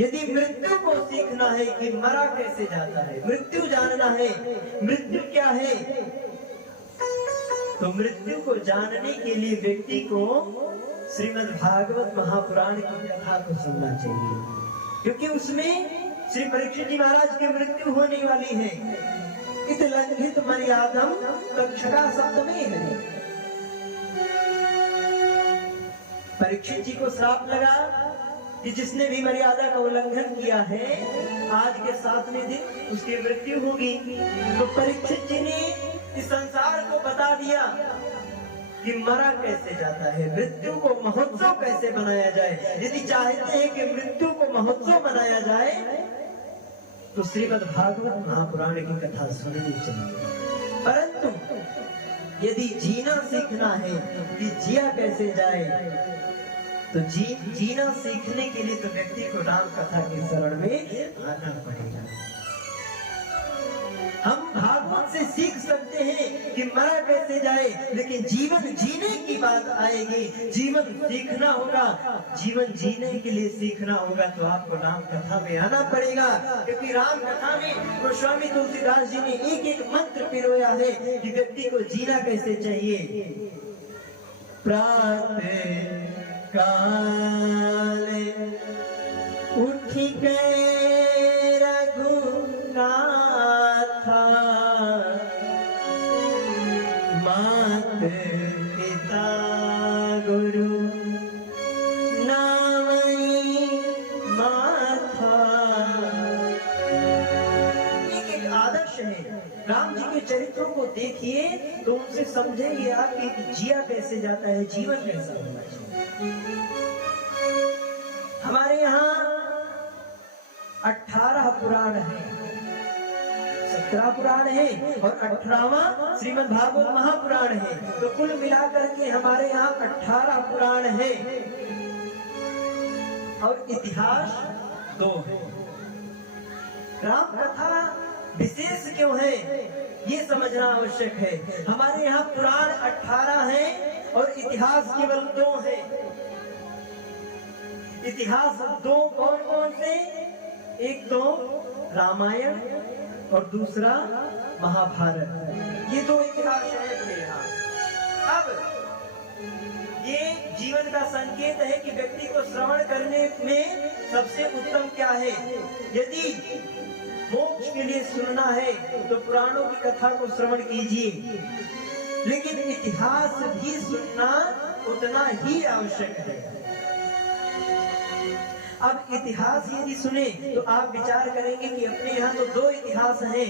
यदि मृत्यु को सीखना है कि मरा कैसे जाता है, मृत्यु जानना है, मृत्यु क्या है, तो मृत्यु को जानने के लिए व्यक्ति को श्रीमद् भागवत महापुराण की कथा को सुनना चाहिए, क्योंकि उसमें श्री परीक्षित जी महाराज की मृत्यु होने वाली है। इत लंघित मर्यादम तक्षका सप्तमी है। परीक्षित जी को श्राप लगा कि जिसने भी मर्यादा का उल्लंघन किया है आज के 7वें दिन उसकी मृत्यु होगी। तो परीक्षित जी ने इस संसार को बता दिया कि मरा कैसे जाता है, मृत्यु को महोत्सव कैसे बनाया जाए। यदि चाहते हैं कि मृत्यु को महोत्सव बनाया जाए तो श्रीमद् भागवत महापुराण की कथा सुननी चाहिए। परंतु यदि जीना सीखना है कि जिया कैसे जाए, तो जीना सीखने के लिए तो व्यक्ति को राम कथा के शरण में आना पड़ेगा। हम भागवत से सीख सकते हैं कि मरा कैसे जाए, लेकिन जीवन जीने की बात आएगी, जीवन सीखना होगा। जीवन जीने के लिए सीखना होगा तो आपको राम कथा में आना पड़ेगा, क्योंकि राम कथा में गोस्वामी तुलसीदास जी ने एक एक मंत्र पिरोया है कि व्यक्ति को जीना कैसे चाहिए। प्रातः काले उठ गए रघुनाथा, मात पिता गुरु नामई माथा। एक आदर्श है। राम जी के चरित्रों को देखिए तो उनसे समझेंगे आप कि जिया कैसे जाता है, जीवन कैसा होना चाहिए। हमारे यहाँ 18 पुराण है, 17 पुराण है और 18वां श्रीमद् भागवत महापुराण है। तो कुल मिलाकर के हमारे यहाँ 18 पुराण है और इतिहास 2 है। राम कथा विशेष क्यों है ये समझना आवश्यक है। हमारे यहाँ पुराण 18 है और इतिहास केवल 2 है। इतिहास 2 कौन कौन से? एक तो रामायण और दूसरा महाभारत। ये 2 इतिहास है अपने यहाँ। अब ये जीवन का संकेत है कि व्यक्ति को श्रवण करने में सबसे उत्तम क्या है। यदि मोक्ष के लिए सुनना है तो पुराणों की कथा को श्रवण कीजिए, लेकिन इतिहास भी सुनना उतना ही आवश्यक है। अब इतिहास यदि सुने तो आप विचार करेंगे कि अपने यहाँ तो 2 इतिहास हैं,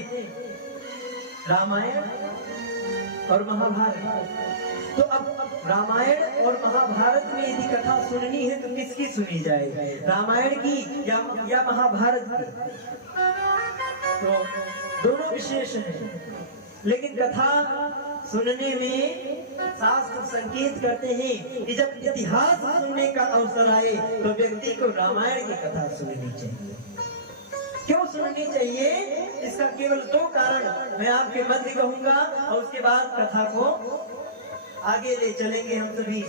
रामायण और महाभारत। तो अब रामायण और महाभारत में यदि कथा सुननी है तो किसकी सुनी जाए, रामायण की या महाभारत की? तो दोनों विशेष हैं, लेकिन कथा सुनने में शास्त्र संकेत करते हैं कि जब इतिहास सुनने का अवसर आए तो व्यक्ति को रामायण की कथा सुननी चाहिए। क्यों सुननी चाहिए? इसका केवल 2 कारण मैं आपके मध्य कहूंगा और उसके बाद कथा को आगे ले चलेंगे हम सभी।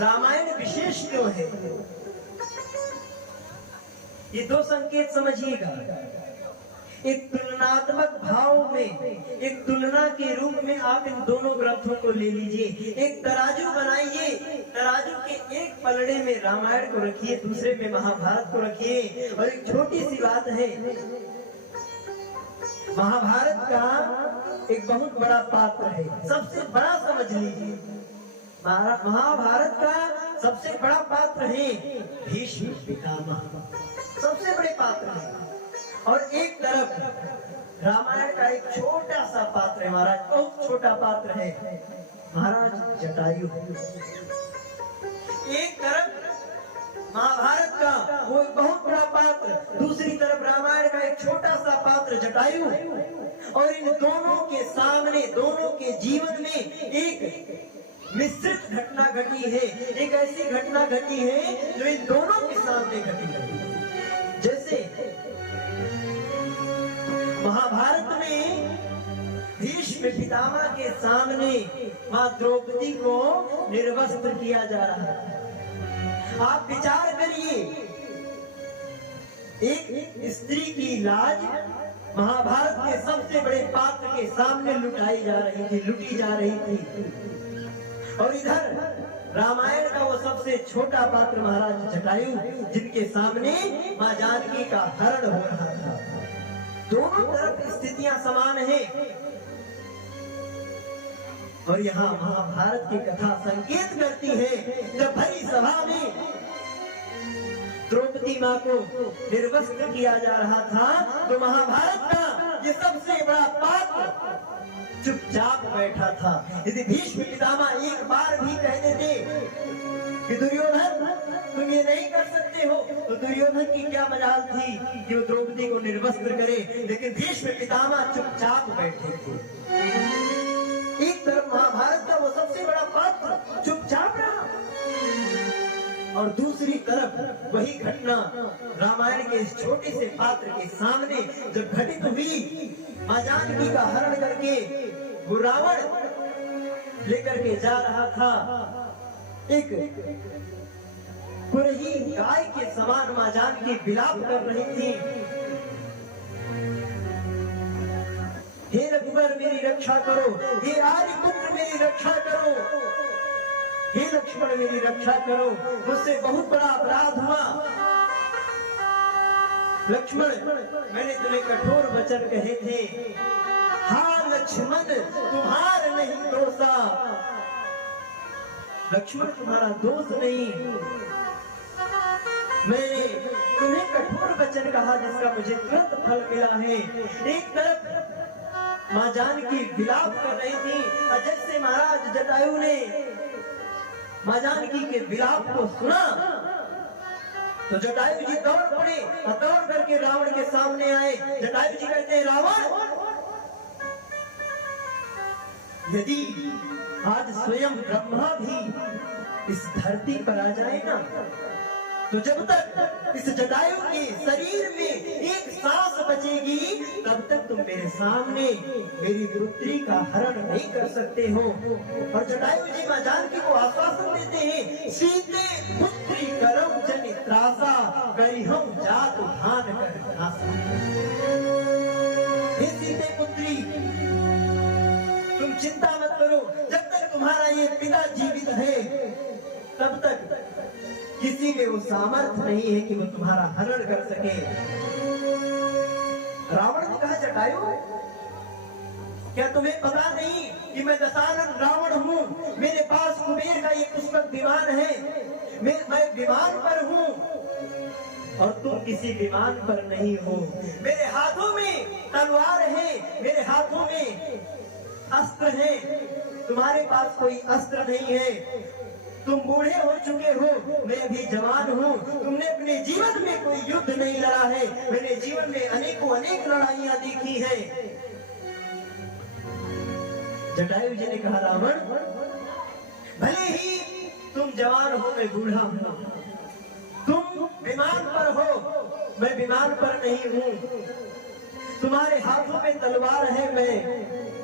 रामायण विशेष क्यों है ये 2 संकेत समझिएगा। एक तुलनात्मक भाव में, एक तुलना के रूप में आप इन दोनों ग्रंथों को ले लीजिए। एक तराजू बनाइए, तराजू के एक पलड़े में रामायण को रखिए, दूसरे में महाभारत को रखिए। और एक छोटी सी बात है, महाभारत का एक बहुत बड़ा पात्र है, सबसे बड़ा समझ लीजिए। महाभारत का सबसे बड़ा पात्र है भीष्म पितामह, सबसे बड़े पात्र है। और एक तरफ रामायण का एक छोटा सा पात्र है महाराज, बहुत छोटा पात्र है महाराज जटायु। एक तरफ महाभारत का वो बहुत बड़ा पात्र, दूसरी तरफ रामायण का एक छोटा सा पात्र जटायु। और इन दोनों के सामने, दोनों के जीवन में एक मिश्रित घटना घटी है, एक ऐसी घटना घटी है जो इन दोनों के सामने घटी है। जैसे महाभारत में भीष्म पितामह के सामने मां द्रौपदी को निर्वस्त्र किया जा रहा है आप विचार करिए, एक स्त्री की लाज महाभारत के सबसे बड़े पात्र के सामने लुटाई जा रही थी, लुटी जा रही थी, और इधर रामायण का वो सबसे छोटा पात्र महाराज जटायु, जिनके सामने मां जानकी का हरण हो रहा था। दोनों तरफ स्थितियां समान हैं, और यहाँ महाभारत की कथा संकेत करती है, जब भरी सभा में द्रौपदी मां को निर्वस्त्र किया जा रहा था, तो महाभारत का ये सबसे बड़ा पात्र चुपचाप बैठा था। यदि भीष्म पितामह एक बार भी कह देते कि दुर्योधन तुम ये नहीं कर सकते हो, तो दुर्योधन की क्या मजाल थी कि वो द्रौपदी को निर्वस्त्र करे, लेकिन भीष्म पितामह चुपचाप बैठे थे। एक तरफ महाभारत का वो सबसे बड़ा पात्र चुपचाप रहा, और दूसरी तरफ वही घटना रामायण के इस छोटे से पात्र के सामने जब घटित हुई, मां जानकी का हरण करके वो रावण लेकर के जा रहा था, एक पुरही गाय के समान मां जानकी विलाप कर रही थी, हे रघुवर मेरी रक्षा करो, हे आर्यपुत्र मेरी रक्षा करो, हे लक्ष्मण मेरी रक्षा करो, मुझसे बहुत बड़ा अपराध हुआ। लक्ष्मण, मैंने तुम्हें कठोर वचन कहे थे, हाँ लक्ष्मण तुम्हारा नहीं दोषा, लक्ष्मण तुम्हारा दोष नहीं, मैंने तुम्हें कठोर वचन कहा जिसका मुझे तुरंत फल मिला है। एक तरफ मां जानकी विलाप कर रही थी, और जैसे महाराज जटायु ने मां जानकी के विलाप को सुना, तो जटायु जी दौड़ पड़े और दौड़ करके रावण के सामने आए। जटायु जी कहते हैं, रावण, यदि आज स्वयं ब्रह्मा भी इस धरती पर आ जाए ना, तो जब तक इस जटायु के शरीर में एक सांस बचेगी, तब तक तुम मेरे सामने मेरी पुत्री का हरण नहीं कर सकते हो। और जटायु जी मां जानकी को आश्वासन देते हैं, सीते पुत्री करम जनि त्रासा, करी हम जात भान कर नासा। हे सीते पुत्री, तुम चिंता मत करो, जब तक तुम्हारा ये पिता जीवित है, तब तक किसी में वो सामर्थ्य नहीं है कि वो तुम्हारा हरण कर सके। रावण ने कहा, जटायु, क्या तुम्हें पता नहीं कि मैं दशानन रावण हूँ, मेरे पास कुबेर का ये पुष्पक विमान है, मैं विमान पर हूँ और तुम किसी विमान पर नहीं हो। मेरे हाथों में तलवार है, मेरे हाथों में अस्त्र है, तुम्हारे पास कोई अस्त्र नहीं है। तुम बूढ़े हो चुके हो, मैं अभी जवान हूँ, तुमने अपने जीवन में कोई युद्ध नहीं लड़ा है, मैंने जीवन में अनेक लड़ाइयाँ देखी है। जटायु जी ने कहा, रावण, भले ही तुम जवान हो, मैं बूढ़ा हूँ, तुम विमान पर हो, मैं विमान पर नहीं हूँ, तुम्हारे हाथों में तलवार है, मैं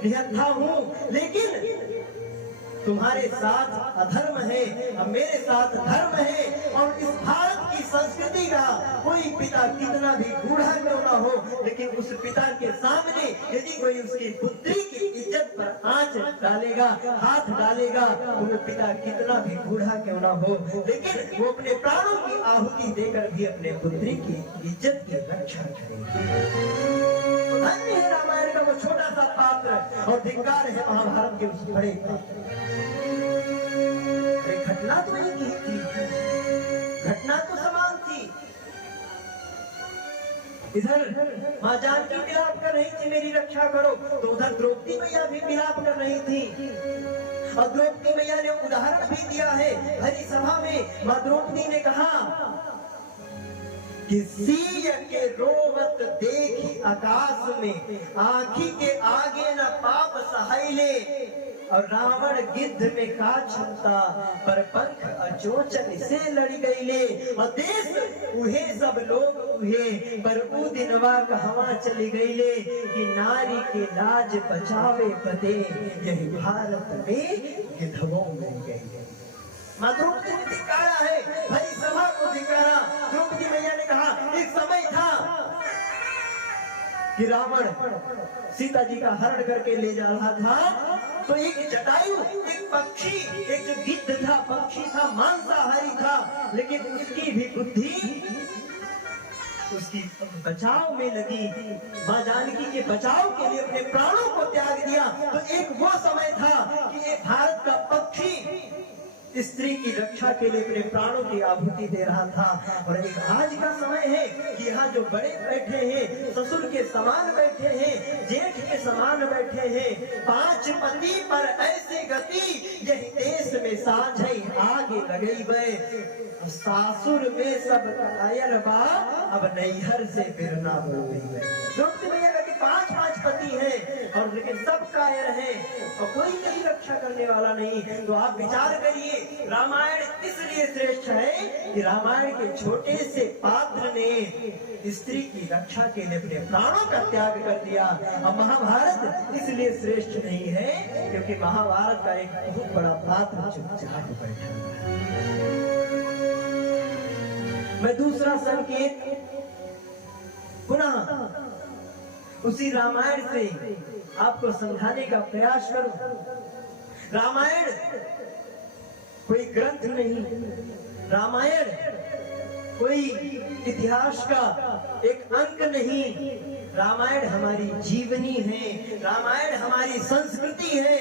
निहत्था हूँ, लेकिन तुम्हारे साथ अधर्म है और मेरे साथ धर्म है। और इस भारत की संस्कृति का कोई पिता कितना भी बूढ़ा क्यों ना हो, लेकिन उस पिता के सामने यदि कोई उसकी पुत्री की इज्जत पर आंच डालेगा, हाथ डालेगा, तो वो पिता कितना भी बूढ़ा क्यों ना हो, लेकिन वो अपने प्राणों की आहुति देकर भी अपने पुत्री की इज्जत की रक्षा करेगा। धन्य है रामायण का वो छोटा सा पात्र, और धिक्कार है महाभारत के उस बड़े पात्र। घटना तो एक ही थी, घटना तो समान थी। इधर मां जानकी विलाप कर रही थी, मेरी रक्षा करो, तो उधर द्रौपदी मैया भी विलाप कर रही थी। और द्रौपदी मैया ने उदाहरण भी दिया है हरी सभा में। मां द्रौपदी ने कहा, किसी के रोवत देखी आकाश में, आँखी के आगे न पाप सहायले, और रावण गिद्ध में का क्षमता, पर पंख अचोचन से लड़ी गईले, और देश उहे सब लोग उहे, पर उ दिनवा कहवा चली गईले, कि नारी के लाज बचावे पते, यही भारत में गिद्धवों में गई। माँ द्रौपदी ने धिक्कारा है, भरी सभा को धिक्कारा। द्रौपदी मैया ने कहा एक समय था कि रावण सीता जी का हरण करके ले जा रहा था, तो एक जटायु, एक पक्षी, एक जो गिद्ध था, पक्षी था, मांसाहारी था, लेकिन उसकी भी बुद्धि उसकी बचाव में लगी। मां जानकी के बचाव के लिए अपने प्राणों को त्याग दिया। तो एक वो समय था कि एक भारत का पक्षी स्त्री की रक्षा के लिए अपने प्राणों की आहुति दे रहा था। और एक आज का समय है कि यहाँ जो बड़े बैठे हैं, ससुर के समान बैठे हैं, जेठ के समान बैठे हैं, 5 पति पर ऐसे गति, यही देश में साझ आगे लगई बे। सासुर में सब कायर बा, अब नैहर से बिरना बोल गई है। द्रौपदी मैया का 5 पति हैं और लेकिन सब कायर हैं और कोई नहीं रक्षा करने वाला नहीं। तो आप विचार करिए, रामायण इसलिए श्रेष्ठ है कि रामायण के छोटे से पात्र ने स्त्री की रक्षा के लिए अपने प्राणों का त्याग कर दिया। और महाभारत इसलिए श्रेष्ठ नहीं है क्योंकि महाभारत का एक बहुत बड़ा पात्र चुपचाप बैठा है। मैं दूसरा संकेत पुनः उसी रामायण से आपको समझाने का प्रयास करूं। रामायण कोई ग्रंथ नहीं, रामायण कोई इतिहास का एक अंक नहीं, रामायण हमारी जीवनी है, रामायण हमारी संस्कृति है।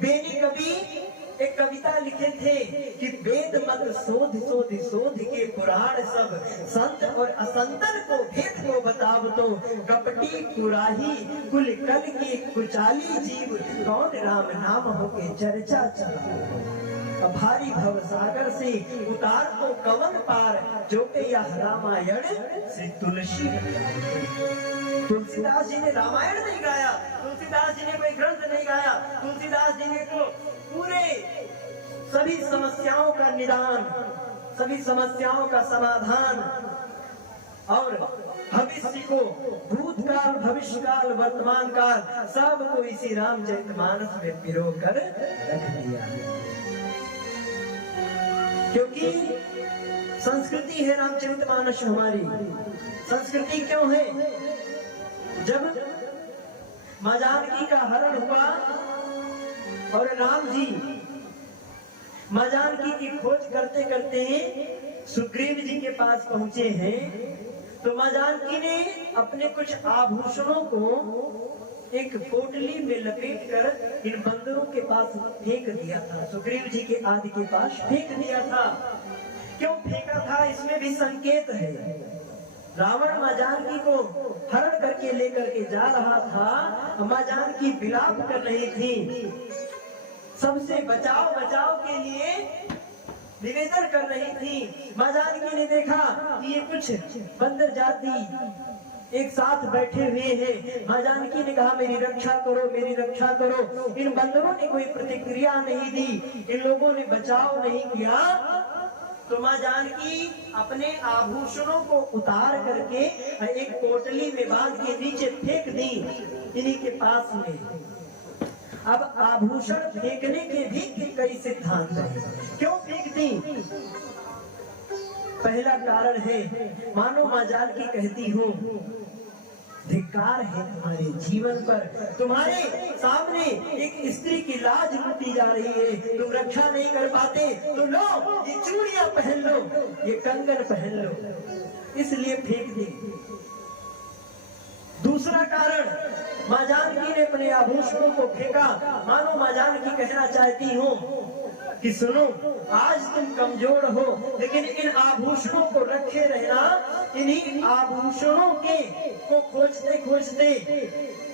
बेनी कवि एक कविता लिखे थे कि वेद मत शोध शोध शोध के पुराण सब, संत और असंतन को भेद को बताव तो, कपटी कुराही कुल कल के कुचाली जीव, कौन राम नाम होके चर्चा चला। भारी भव सागर से उतार तो कवन पार, जो के यह रामायण श्री तुलसी। तुलसीदास जी ने रामायण नहीं गाया, तुलसीदास जी ने कोई ग्रंथ नहीं गाया, तुलसीदास जी ने तो पूरे सभी समस्याओं का निदान, सभी समस्याओं का समाधान और भविष्य को, भूतकाल, भविष्यकाल, वर्तमान काल, सब को इसी रामचरितमानस में पिरो कर रख दिया। क्योंकि संस्कृति है रामचरितमानस हमारी। संस्कृति क्यों है? जब मां जानकी का हरण हुआ और राम जी मां जानकी की खोज करते करते सुग्रीव जी के पास पहुंचे हैं, तो मां जानकी ने अपने कुछ आभूषणों को एक पोटली में लपेट कर इन बंदरों के पास फेंक दिया था। सुग्रीव जी के आदि के पास फेंक दिया था। क्यों फेंका था, इसमें भी संकेत है। रावण मां जानकी को हरण करके लेकर के जा रहा था, मां जानकी विलाप कर रही थी, सबसे बचाव के लिए निवेदन कर रही थी। मां जानकी ने देखा कि ये कुछ बंदर जाति एक साथ बैठे हुए हैं। मां जानकी ने कहा मेरी रक्षा करो, मेरी रक्षा करो। इन बंदरों ने कोई प्रतिक्रिया नहीं दी, इन लोगों ने बचाव नहीं किया। तो मां जानकी अपने आभूषणों को उतार करके एक पोटली में बांध के नीचे फेंक दी इन्हीं के पास में। अब आभूषण फेंकने के भी कई सिद्धांत हैं। क्यों फेंक दी? पहला कारण है, मानो मां जानकी कहती हूँ धिक्कार है तुम्हारे जीवन पर, तुम्हारे सामने एक स्त्री की लाज लूटी जा रही है, तुम रक्षा नहीं कर पाते तो लो ये चूड़ियां पहन लो, ये कंगन पहन लो, इसलिए फेंक दी। दूसरा कारण, मां जानकी ने अपने आभूषणों को फेंका, मानो मां जानकी कहना चाहती हूँ कि सुनो आज तुम कमजोर हो, लेकिन इन आभूषणों को रखे रहना। इन्हीं आभूषणों के को खोजते खोजते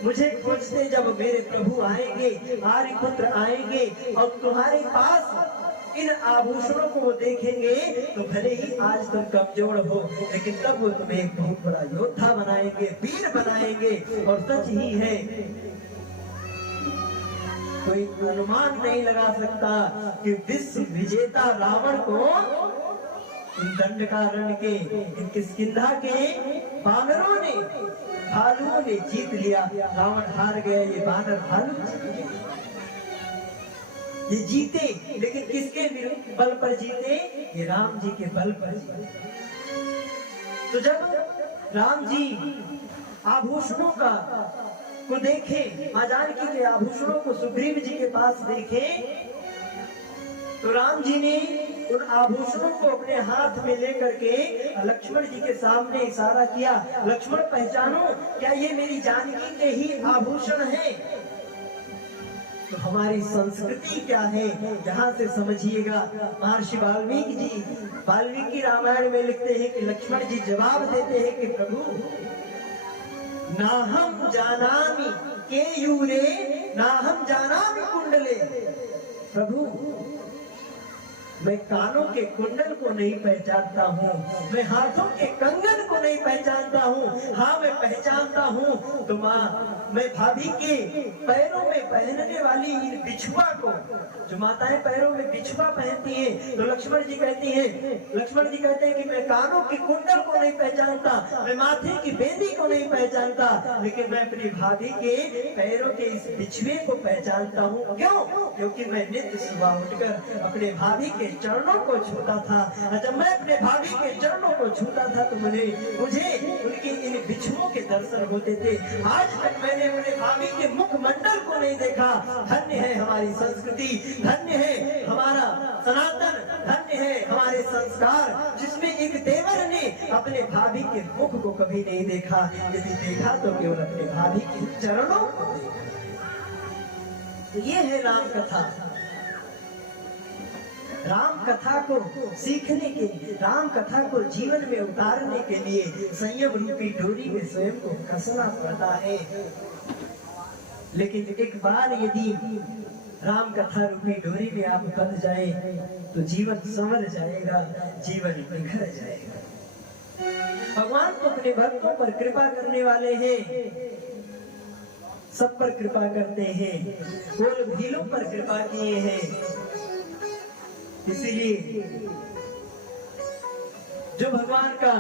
मुझे खोजते जब मेरे प्रभु आएंगे, आर्यपुत्र आएंगे और तुम्हारे पास इन आभूषणों को वो देखेंगे तो भले ही आज तुम कमजोर हो, लेकिन तब वो तुम्हें एक बहुत बड़ा योद्धा बनाएंगे, वीर बनाएंगे। और सच ही है, कोई अनुमान नहीं लगा सकता कि विश्व विजेता रावण को इन दंडकारण्य के, इन किष्किंधा के बानरों ने, भालुओं ने जीत लिया। रावण हार गया, ये बानर भालू जीत गए। ये जीते, लेकिन किसके बल पर जीते? ये राम जी के बल पर जीते। तो जब राम जी आभूषणों को देखे, मां जानकी के आभूषणों को सुग्रीव जी के पास देखे, तो राम जी ने उन आभूषणों को अपने हाथ में लेकर के लक्ष्मण जी के सामने इशारा किया, लक्ष्मण पहचानो, क्या ये मेरी जानकी के ही आभूषण हैं? तो हमारी संस्कृति क्या है, यहाँ से समझिएगा। महर्षि वाल्मीकि रामायण में लिखते हैं कि लक्ष्मण जी जवाब देते हैं कि प्रभु, ना हम जानामि केयूरे, ना हम जानामि कुंडले। प्रभु, मैं कानों के कुंडल को नहीं पहचानता हूँ, मैं हाथों के कंगन को नहीं पहचानता हूँ। हाँ, मैं पहचानता हूँ तो माँ, मैं भाभी के पैरों में पहनने वाली इन बिछुआ को, जो माताएं पैरों में बिछुआ पहनती हैं, तो लक्ष्मण जी कहते हैं कि मैं कानों के कुंडल को नहीं पहचानता, मैं माथे की बेंदी को नहीं पहचानता, लेकिन मैं अपनी भाभी के पैरों के इस बिछुए को पहचानता हूँ। क्यों? क्योंकि मैं नित्य सुबह उठकर अपने भाभी के चरणों को छूता था। जब मैं अपने भाभी के चरणों को छूता था तो मुझे उनके इन बिछुओं के दर्शन होते थे। आज तक मैंने अपने भाभी के मुखमंडल को नहीं देखा। धन्य है हमारी संस्कृति, धन्य है हमारा सनातन, धन्य है हमारे संस्कार, जिसमें एक देवर ने अपने भाभी के मुख को कभी नहीं देखा। यदि देखा तो केवल अपने भाभी के चरणों को देखा। तो ये है राम कथा। राम कथा को सीखने के लिए, राम कथा को जीवन में उतारने के लिए संयम रूपी डोरी में स्वयं को कसना पड़ता है। लेकिन एक बार यदि राम कथा रूपी डोरी में आप बंध जाए तो जीवन संवर जाएगा, जीवन निखर जाएगा। भगवान तो अपने भक्तों पर कृपा करने वाले हैं, सब पर कृपा करते हैं, वो भीलों पर कृपा किए हैं। इसीलिए जो भगवान का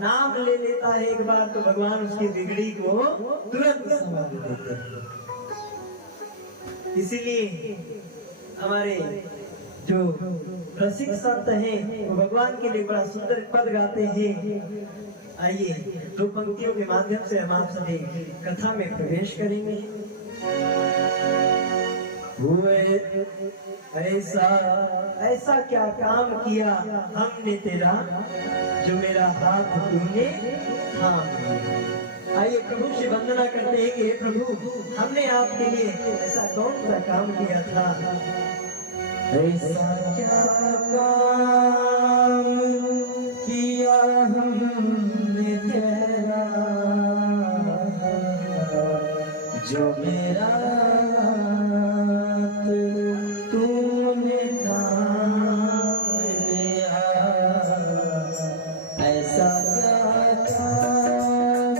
नाम ले लेता है एक बार, तो भगवान उसकी बिगड़ी को तुरंत संभाल देते हैं। इसीलिए हमारे जो रसिक संत हैं वो भगवान के लिए बड़ा सुंदर पद गाते हैं। आइए, दो पंक्तियों के माध्यम से हम आप सभी कथा में प्रवेश करेंगे। हुए ऐसा क्या काम किया हमने तेरा, जो मेरा हाथ तूने थाम लिया। आइए प्रभु से वंदना करते हैं कि प्रभु, हमने आपके लिए ऐसा कौन सा काम किया था। ऐसा क्या काम किया हमने तेरा, जो मेरा तूने थाम लिया। ऐसा क्या काम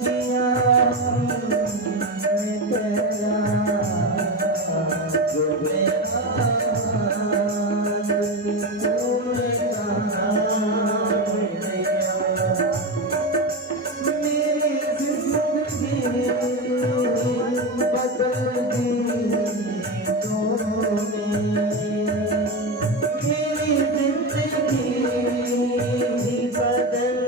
किया हमने तेरा, जो मेरा तूने थाम लिया। मेरी जिंदगी बदल दी तूने, मेरी जिंदगी बदल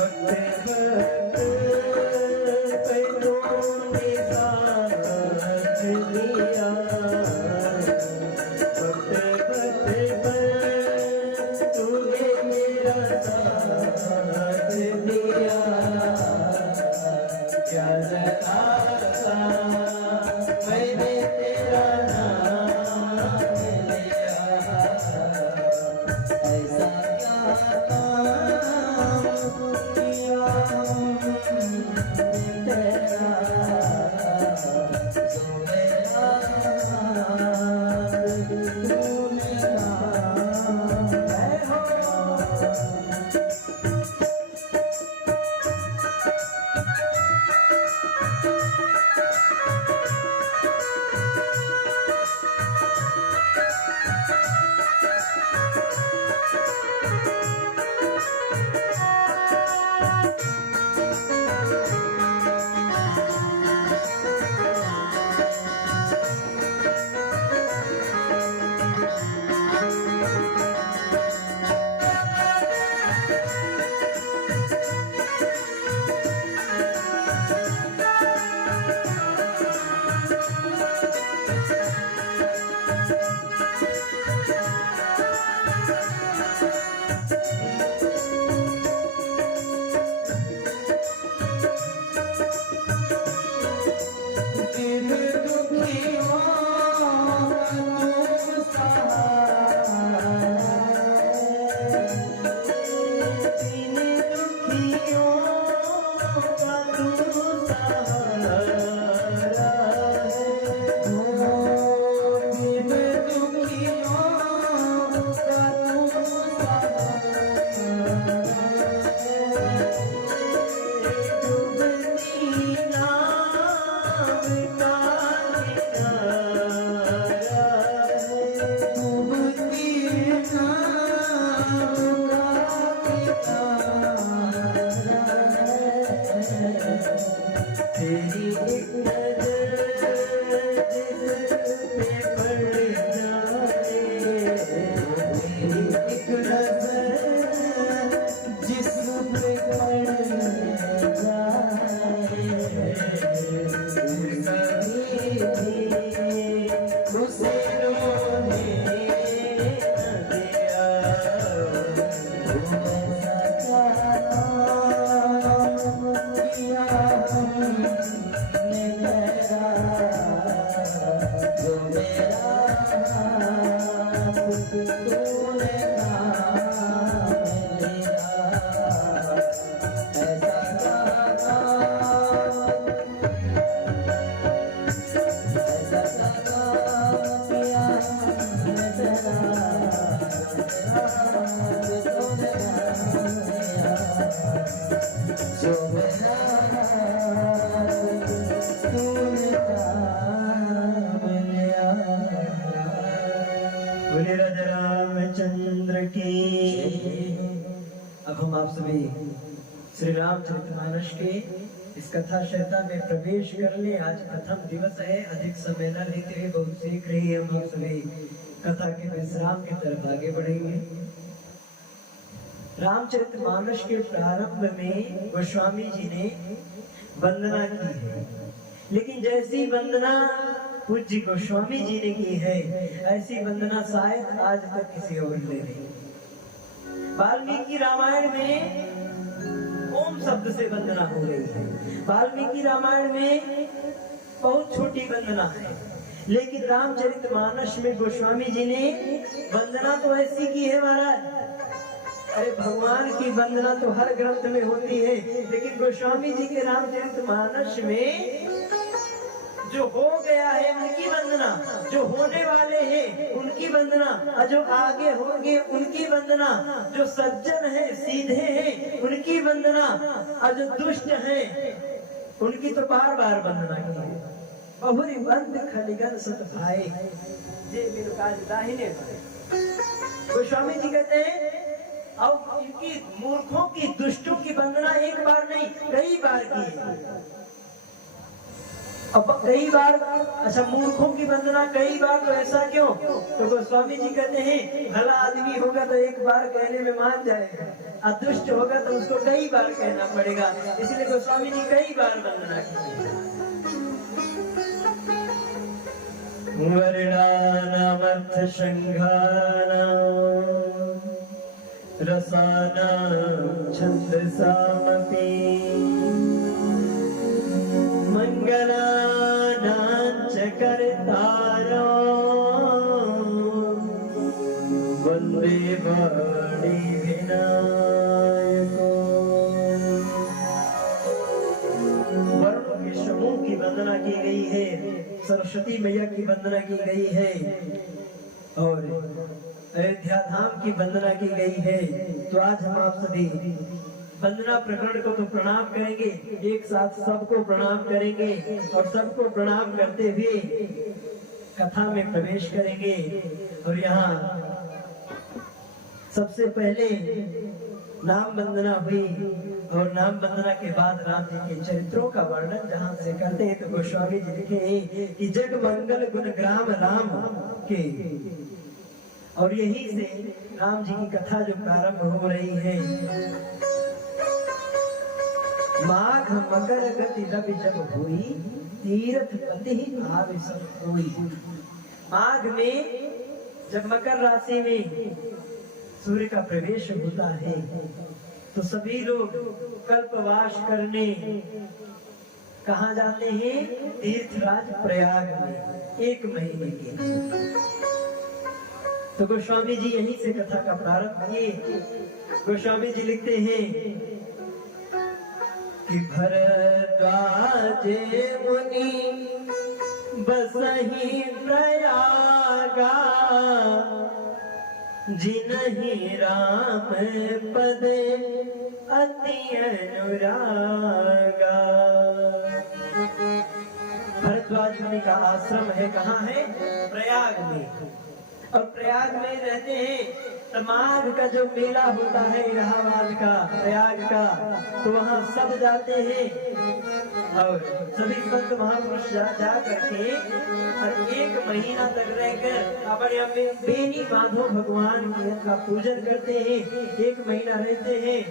भक्त तेरी एक नजर जिस पे पड़ जाए, तेरी एक नजर जिस पे पड़ जाए, उसे रोने न दिया। बोले राजा रामचंद्र की। अब हम आप सभी श्री रामचरितमानस के इस कथा श्रृंखला में प्रवेश कर ले। आज प्रथम दिवस है, अधिक समय न लेते हुए बहुत शीघ्र ही हम आप सभी कथा के विश्राम की तरफ आगे बढ़ेंगे। रामचरितमानस के प्रारंभ में गोस्वामी जी ने वंदना की है, लेकिन जैसी वंदना पूज्य गोस्वामी जी ने की है, ऐसी वंदना शायद आज तक किसी और ने नहीं। वाल्मीकि रामायण में ओम शब्द से वंदना हो रही है। वाल्मीकि रामायण में बहुत छोटी वंदना है, लेकिन रामचरितमानस में गोस्वामी जी ने वंदना तो ऐसी की है महाराज। अरे भगवान की वंदना तो हर ग्रंथ में होती है, लेकिन गोस्वामी जी के रामचरितमानस में जो हो गया है उनकी वंदना, जो होने वाले हैं उनकी वंदना, और जो आगे होंगे उनकी वंदना, जो सज्जन है सीधे हैं उनकी वंदना, और जो दुष्ट हैं उनकी तो बार बार वंदना की है। बहुरी बंद खलिगन सत भाई जे मेरे काज दाहिने भाई। गोस्वामी जी कहते हैं अब इनकी मूर्खों की दुष्टों की वंदना एक बार नहीं कई बार की है। अब कई बार, अच्छा मूर्खों की वंदना कई बार, तो ऐसा क्यों? तो गोस्वामी जी कहते हैं भला आदमी होगा तो एक बार कहने में मान जाएगा, और दुष्ट होगा तो उसको कई बार कहना पड़ेगा, इसलिए गोस्वामी जी कई बार वंदना की। वर्णानामर्थ संघानां रसानां छन्दसामपि मंगलानां च कर्तारो वन्दे वाणी विनायको। वर्णों के समूह की वंदना की गई है, सरस्वती मैया की वंदना की गई है, और अयोध्या धाम की वंदना की गई है। तो आज हम आप सभी वंदना प्रकरण को तो प्रणाम करेंगे, एक साथ सबको प्रणाम करेंगे, और सबको प्रणाम करते हुए कथा में प्रवेश करेंगे। और यहाँ सबसे पहले नाम वंदना हुई, और नाम वंदना के बाद राम जी के चरित्रों का वर्णन जहाँ से करते हैं, तो गोस्वामी जी लिखे कि जग मंगल गुण ग्राम राम के, और यही से राम जी की कथा जो प्रारंभ हो रही है। माघ मकर गति रवि जब हुई, तीर्थ पति भाव सब कोई। माघ में जब मकर राशि में सूर्य का प्रवेश होता है, तो सभी लोग कल्पवास करने कहाँ जाते हैं? तीर्थराज प्रयाग में 1 महीने के। तो गोस्वामी जी यहीं से कथा का प्रारंभ किए। गोस्वामी जी लिखते हैं कि भरद्वाज मुनि बसहि प्रयागा, जिनहि राम पद अति अनुरागा। भरद्वाज मुनि का आश्रम है, कहाँ है? प्रयाग में। और प्रयाग में रहते हैं तो माघ का जो मेला होता है इलाहाबाद का, प्रयाग का, तो वहाँ सब जाते हैं और सभी संत महापुरुष जा करके और 1 महीना तक रहकर अपने बेनी माधव भगवान का पूजन करते हैं। 1 महीना रहते हैं।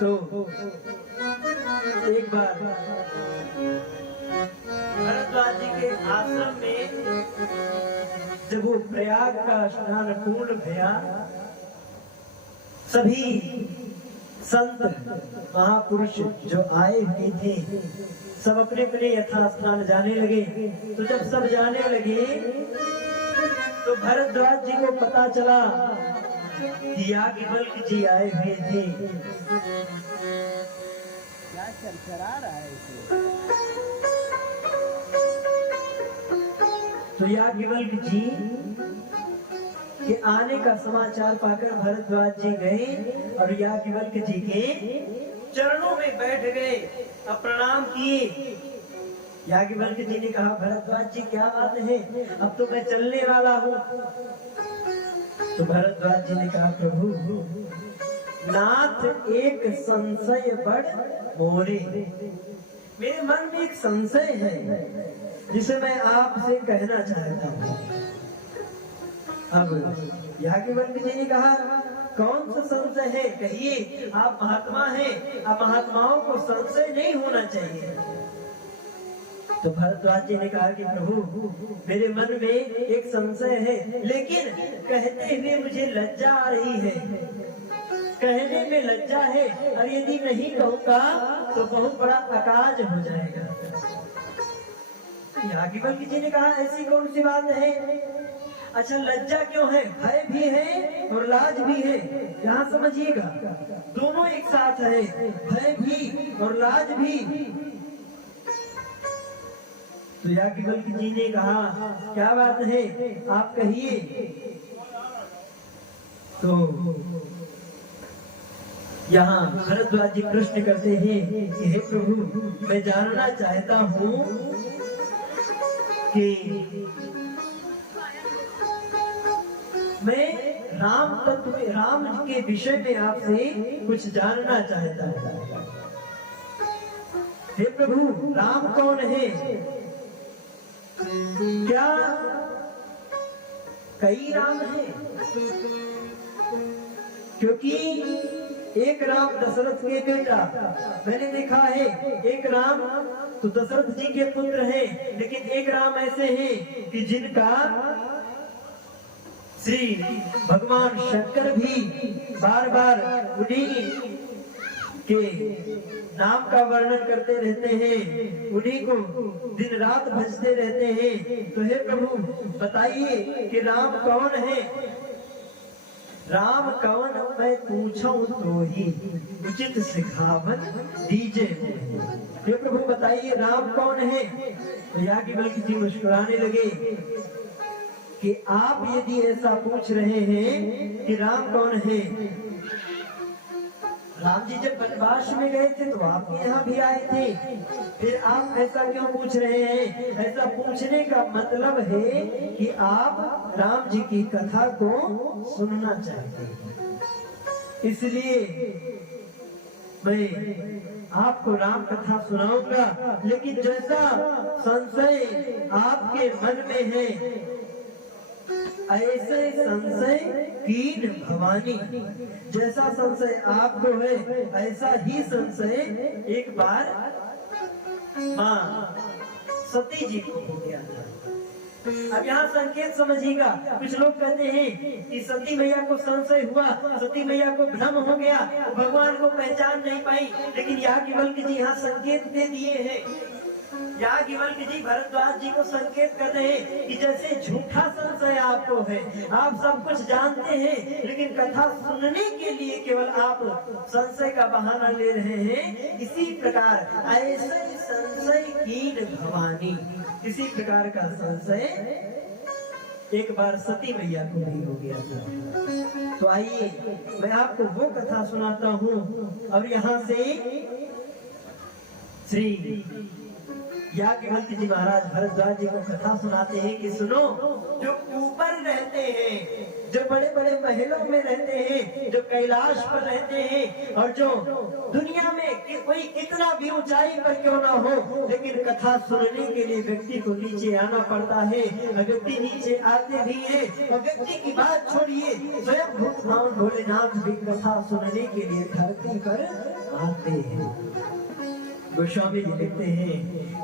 तो एक बार भरद्वाज जी के आश्रम में जब वो प्रयाग का स्नान पूर्ण भया, सभी संत महापुरुष जो आए हुए थे सब अपने अपने यथा स्थान जाने लगे। तो जब सब जाने लगे तो भरद्वाज जी को पता चला कि याज्ञवल्क्य जी आए हुए थे। क्या चरचरा रहा है इसे? तो याज्ञवल्क्य जी के आने का समाचार पाकर भरद्वाज जी गए और याज्ञवल्क्य जी के चरणों में बैठ गए और प्रणाम किए। याज्ञवल्क्य जी ने कहा, भरद्वाज जी क्या बात है, अब तो मैं चलने वाला हूँ। तो भरद्वाज जी ने कहा, प्रभु नाथ एक संशय बड़ मोरे, मेरे मन में एक संशय है जिसे मैं आपसे कहना चाहता हूँ। अब याज्ञवल्क्य जी ने कहा, कौन सा संशय है, कहिए। आप महात्मा हैं, आप महात्माओं को संशय नहीं होना चाहिए। तो भरद्वाज जी ने कहा कि प्रभु मेरे मन में एक संशय है, लेकिन कहते हुए मुझे लज्जा आ रही है, कहने में लज्जा है, और यदि नहीं कहूँगा तो बहुत बड़ा अकाज हो जाएगा। याज्ञवल्क्य जी ने कहा, ऐसी कौन सी बात है? अच्छा, लज्जा क्यों है? भय भी है और लाज भी है। यहाँ समझिएगा, दोनों एक साथ है, भय भी और लाज भी। तो याज्ञवल्क्य जी ने कहा, क्या बात है, आप कहिए। तो यहाँ भरद्वाज जी प्रश्न करते हैं कि हे प्रभु, मैं जानना चाहता हूँ कि मैं राम तत्व, राम के विषय में आपसे कुछ जानना चाहता हूँ। हे प्रभु, राम कौन है? क्या कई राम हैं? क्योंकि एक राम दशरथ के बेटा, मैंने देखा है एक राम तो दशरथ जी के पुत्र हैं, लेकिन एक राम ऐसे हैं कि जिनका श्री भगवान शंकर भी बार बार उन्हीं के नाम का वर्णन करते रहते हैं, उन्हीं को दिन रात भजते रहते हैं। तो हे प्रभु बताइए कि राम कौन है? राम कौन मैं पूछूं तो ही उचित सिखावन दीजे। हे प्रभु बताइए राम कौन है? तो याज्ञवल्क्य जी मुस्कुराने लगे कि आप यदि ऐसा पूछ रहे हैं कि राम कौन है, राम जी जब वनवास में गए थे तो आपके यहाँ भी आए थे, फिर आप ऐसा क्यों पूछ रहे हैं? ऐसा पूछने का मतलब है कि आप राम जी की कथा को सुनना चाहते हैं। इसलिए मैं आपको राम कथा सुनाऊंगा, लेकिन जैसा संशय आपके मन में है ऐसे संशय कीन भवानी, जैसा संशय आपको है ऐसा ही संशय एक बार माँ सती जी को हो गया था। अब यहाँ संकेत समझिएगा, कुछ लोग कहते हैं कि सती मैया को संशय हुआ, सती मैया को भ्रम हो गया, भगवान को पहचान नहीं पाई, लेकिन याज्ञवल्क्य जी यहाँ संकेत दे दिए हैं। याज्ञवल्क्य जी भरद्वाज जी को संकेत कर रहे हैं कि जैसे झूठा संशय आपको है, आप सब कुछ जानते हैं, लेकिन कथा सुनने के लिए केवल आप संशय का बहाना ले रहे हैं, इसी प्रकार ऐसे संशय कीन भवानी, इसी प्रकार का संशय एक बार सती मैया को भी हो गया था। तो आइए मैं आपको वो कथा सुनाता हूँ। और यहाँ से श्री याज्ञवल्क्य जी महाराज भरद्वाज जी को कथा सुनाते हैं कि सुनो, जो ऊपर रहते हैं, जो बड़े बड़े महलों में रहते हैं, जो कैलाश पर रहते हैं, और जो दुनिया में कोई कितना भी ऊंचाई पर क्यों ना हो, लेकिन कथा सुनने के लिए व्यक्ति को नीचे आना पड़ता है। व्यक्ति नीचे आते भी है, और व्यक्ति की बात छोड़िए, स्वयं भगवान भोलेनाथ भी कथा सुनने के लिए धरती पर आते हैं। गोस्वामी जी लिखते हैं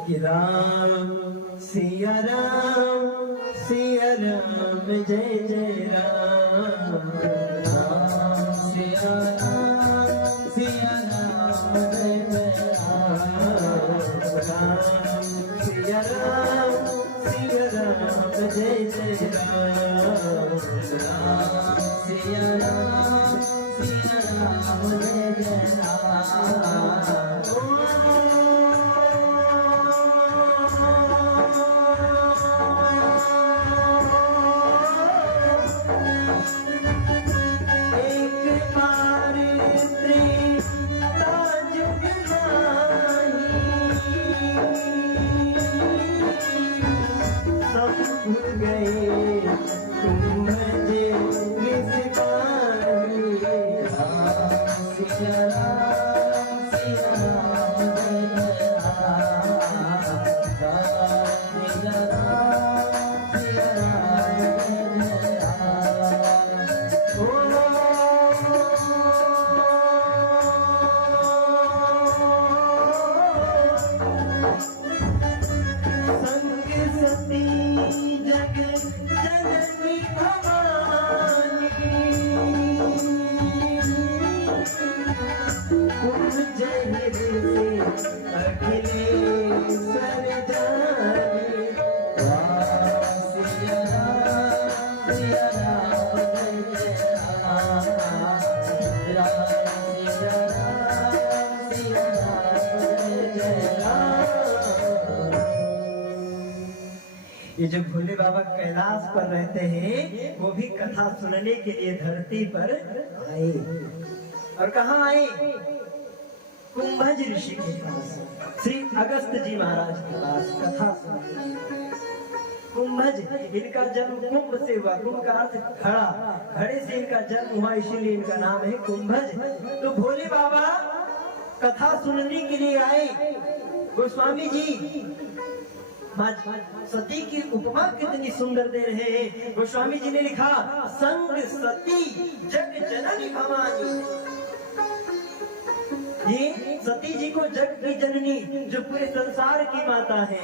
कि राम सिया राम जय जय राम, राम सिया राम जय जय राम, राम सिया राम जय जय राम, राम सिया राम जय जय राम। ये जो भोले बाबा कैलाश पर रहते हैं, वो भी कथा सुनने के लिए धरती पर आए। और कहाँ आए? कुंभज ऋषि के पास, श्री अगस्त जी महाराज के पास कथा सुनने। कुंभज, इनका जन्म कुंभ से हुआ। कुंभ का अर्थ घड़ा, घड़े से इनका जन्म हुआ, इसीलिए इनका नाम है कुंभज। तो भोले बाबा कथा सुनने के लिए आए। गोस्वामी जी सती की उपमा कितनी सुंदर दे रहे हैं। गोस्वामी जी ने लिखा, संग सती जग जननी भवानी। ये सती जी को जग की जननी, जो पूरे संसार की माता है।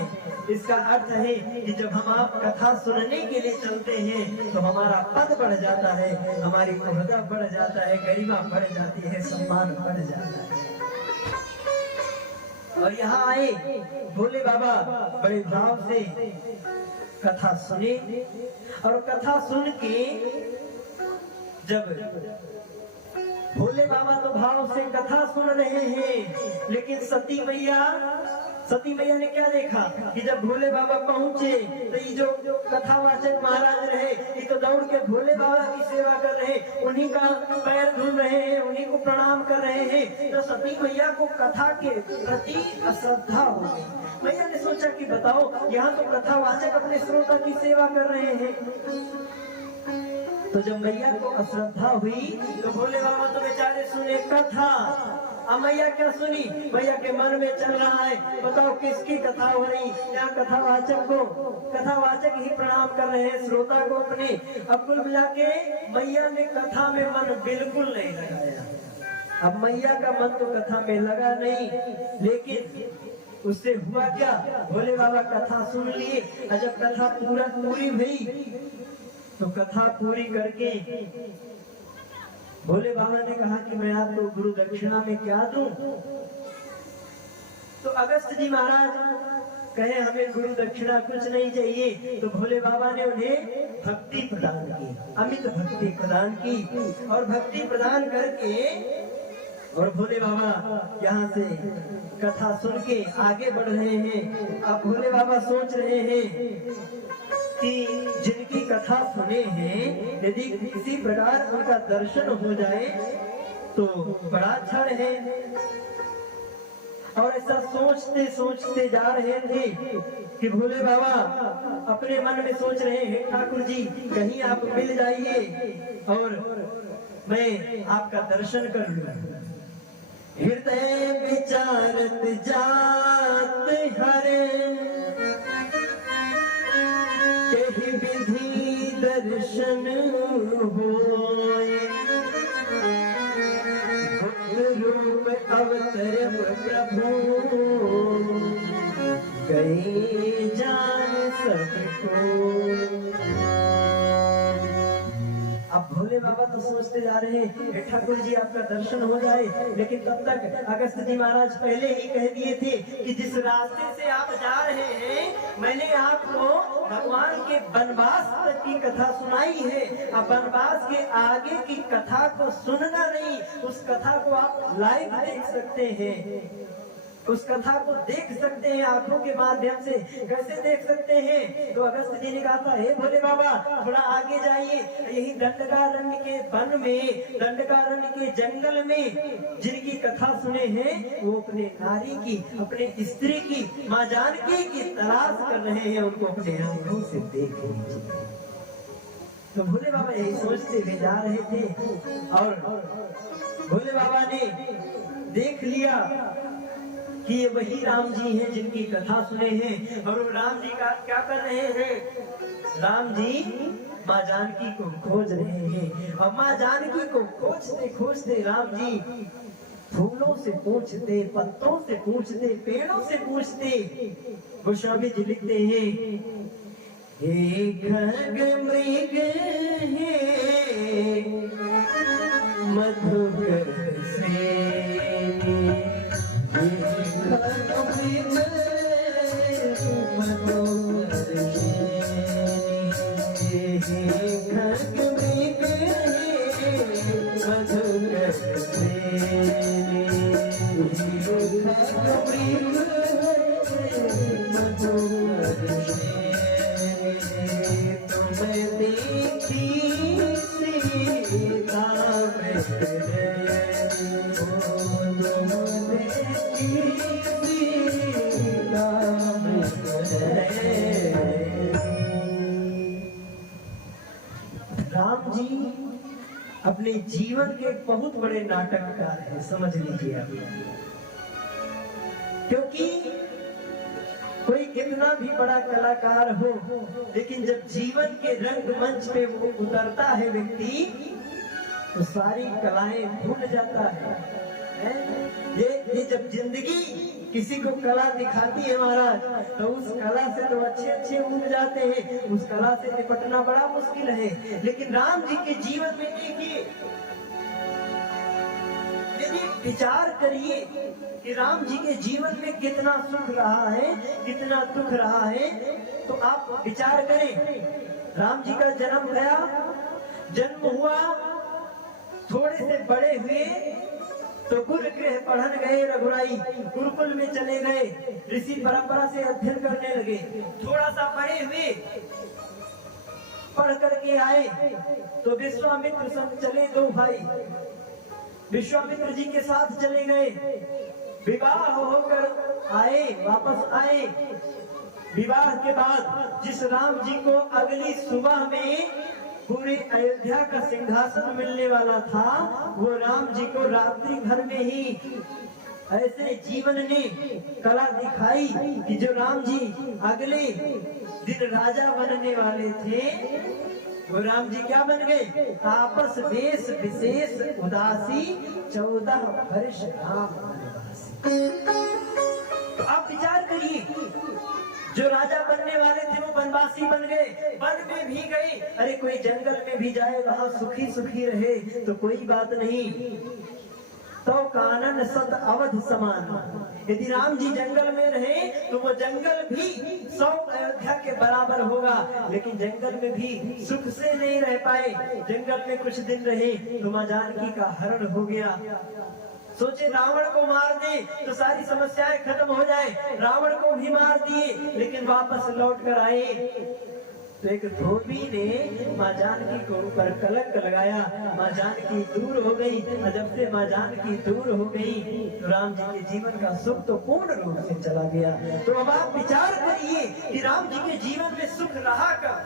इसका अर्थ है कि जब हम आप कथा सुनने के लिए चलते हैं तो हमारा पद बढ़ जाता है, हमारी ओहदा बढ़ जाता है, गरिमा बढ़ जाती है, सम्मान बढ़ जाता है। और यहाँ आए भोले बाबा, बड़े भाव से कथा सुने। और कथा सुन के जब भोले बाबा तो भाव से कथा सुन रहे हैं, लेकिन सती मैया ने क्या देखा कि जब भोले बाबा पहुंचे तो ये जो कथावाचक महाराज रहे, ये तो दौड़ के भोले बाबा की सेवा कर रहे, उन्हीं का पैर धुल रहे हैं, उन्हीं को प्रणाम कर रहे हैं। तो सती मैया को कथा के प्रति अश्रद्धा हो गई। मैया ने सोचा कि बताओ, यहाँ तो कथावाचक अपने श्रोता की सेवा कर रहे हैं। तो जब मैया को अश्रद्धा हुई तो भोले बाबा तो बेचारे सुने कथा। अब मैया क्या सुनी? मैया के मन में चल रहा है, बताओ किसकी कथा हो रही? यहाँ कथावाचक ही प्रणाम कर रहे हैं श्रोता को अपने। अब कुल मिला के मैया ने कथा में मन बिल्कुल नहीं लगाया। अब मैया का मन तो कथा में लगा नहीं, लेकिन उससे हुआ क्या? भोले बाबा कथा सुन लिए। और जब कथा पूरी हुई तो कथा पूरी करके भोले बाबा ने कहा कि मैं आपको गुरु दक्षिणा में क्या दूं? तो अगस्त जी महाराज कहे हमें गुरु दक्षिणा कुछ नहीं चाहिए। तो भोले बाबा ने उन्हें भक्ति प्रदान की, अमित भक्ति प्रदान की। और भक्ति प्रदान करके और भोले बाबा यहाँ से कथा सुन के आगे बढ़ रहे हैं। अब भोले बाबा सोच रहे हैं कि जिनकी कथा सुने हैं, यदि किसी प्रकार उनका दर्शन हो जाए तो बड़ा अच्छा रहे। और ऐसा सोचते सोचते जा रहे थे कि भोले बाबा अपने मन में सोच रहे हैं, ठाकुर जी कहीं आप मिल जाइए और मैं आपका दर्शन कर लूं। हृदय विचारत जात हरे, कही विधि दर्शन होए। रूप अवतरम प्रभु, गए जान सबको। अब भोले बाबा तो सोचते जा रहे हैं ठाकुर जी आपका दर्शन हो जाए, लेकिन तब तक अगस्त जी महाराज पहले ही कह दिए थे कि जिस रास्ते से आप जा रहे हैं मैंने आपको भगवान के वनवास तक की कथा सुनाई है। अब वनवास के आगे की कथा को सुनना नहीं, उस कथा को आप लाइव देख सकते हैं, उस कथा को देख सकते हैं आंखों के माध्यम से। कैसे देख सकते हैं? तो अगस्त जी ने कहा था, हे भोले बाबा थोड़ा आगे जाइए, यही दंडकारण्य के वन में, दंडकारण्य के जंगल में जिनकी कथा सुने हैं वो अपने नारी की, अपने स्त्री की, माँ जानकी की तलाश कर रहे हैं, उनको अपने आंखों से देख लीजिए। तो भोले बाबा यही सोचते हुए जा रहे थे और भोले बाबा ने देख लिया कि ये वही राम जी हैं जिनकी कथा सुने हैं। और वो राम जी का क्या कर रहे हैं? राम जी माँ जानकी को खोज रहे हैं, और माँ जानकी को खोजते खोजते राम जी फूलों से पूछते, पत्तों से पूछते, पेड़ों से पूछते। गोस्वामी जी लिखते हैं, हे खग मृग हे मधुकर से, राम जी अपने जीवन के एक बहुत बड़े नाटककार हैं, समझ लीजिए आप। क्योंकि कोई कितना भी बड़ा कलाकार हो, लेकिन जब जीवन के रंगमंच पे वो उतरता है व्यक्ति, तो सारी कलाएं भूल जाता है। ये जब जिंदगी किसी को कला दिखाती है महाराज, तो उस कला से तो अच्छे अच्छे उग जाते हैं, उस कला से निपटना बड़ा मुश्किल है। लेकिन राम जी के जीवन में देखिए, यदि विचार करिए कि राम जी के जीवन में कितना सुख रहा है, कितना दुख रहा है, तो आप विचार करें। राम जी का जन्म गया, जन्म हुआ, थोड़े से बड़े हुए तो गुरुगृह पढ़न गए, रघुराई गुरुकुल में चले गए, ऋषि परंपरा से अध्ययन करने लगे। थोड़ा सा बड़े हुए, पढ़ करके आए तो विश्वामित्र संग चले, दो भाई विश्वामित्र जी के साथ चले गए। विवाह होकर आए, वापस आए। विवाह के बाद जिस राम जी को अगली सुबह में पूरे अयोध्या का सिंहासन मिलने वाला था, वो राम जी को रात्रि भर में ही ऐसे जीवन ने कला दिखाई कि जो राम जी अगले दिन राजा बनने वाले थे, वो राम जी क्या बन गए? आपस वेश विशेष उदासी, 14 वर्ष राम वनवासी। तो आप विचार करिए, जो राजा बनने वाले थे वो वनवासी बन गए, वन में भी गए। अरे कोई जंगल में भी जाए, वहां सुखी सुखी रहे तो कोई बात नहीं, तो कानन सत अवध समान। यदि राम जी जंगल में रहे तो वो जंगल भी 100 अयोध्या के बराबर होगा। लेकिन जंगल में भी सुख से नहीं रह पाए, जंगल में कुछ दिन रहे तो माँ जानकी का हरण हो गया। सोचे रावण को मार दे तो सारी समस्याएं खत्म हो जाए, रावण को भी मार दिए, लेकिन वापस लौट कर आए तो एक धोबी ने माँ जानकी को ऊपर कलंक लगाया, माँ जानकी दूर हो गई। जब से माँ जानकी दूर हो गई तो राम जी के जीवन का सुख तो पूर्ण रूप से चला गया। तो अब आप विचार करिए कि राम जी के जीवन में सुख रहा कब।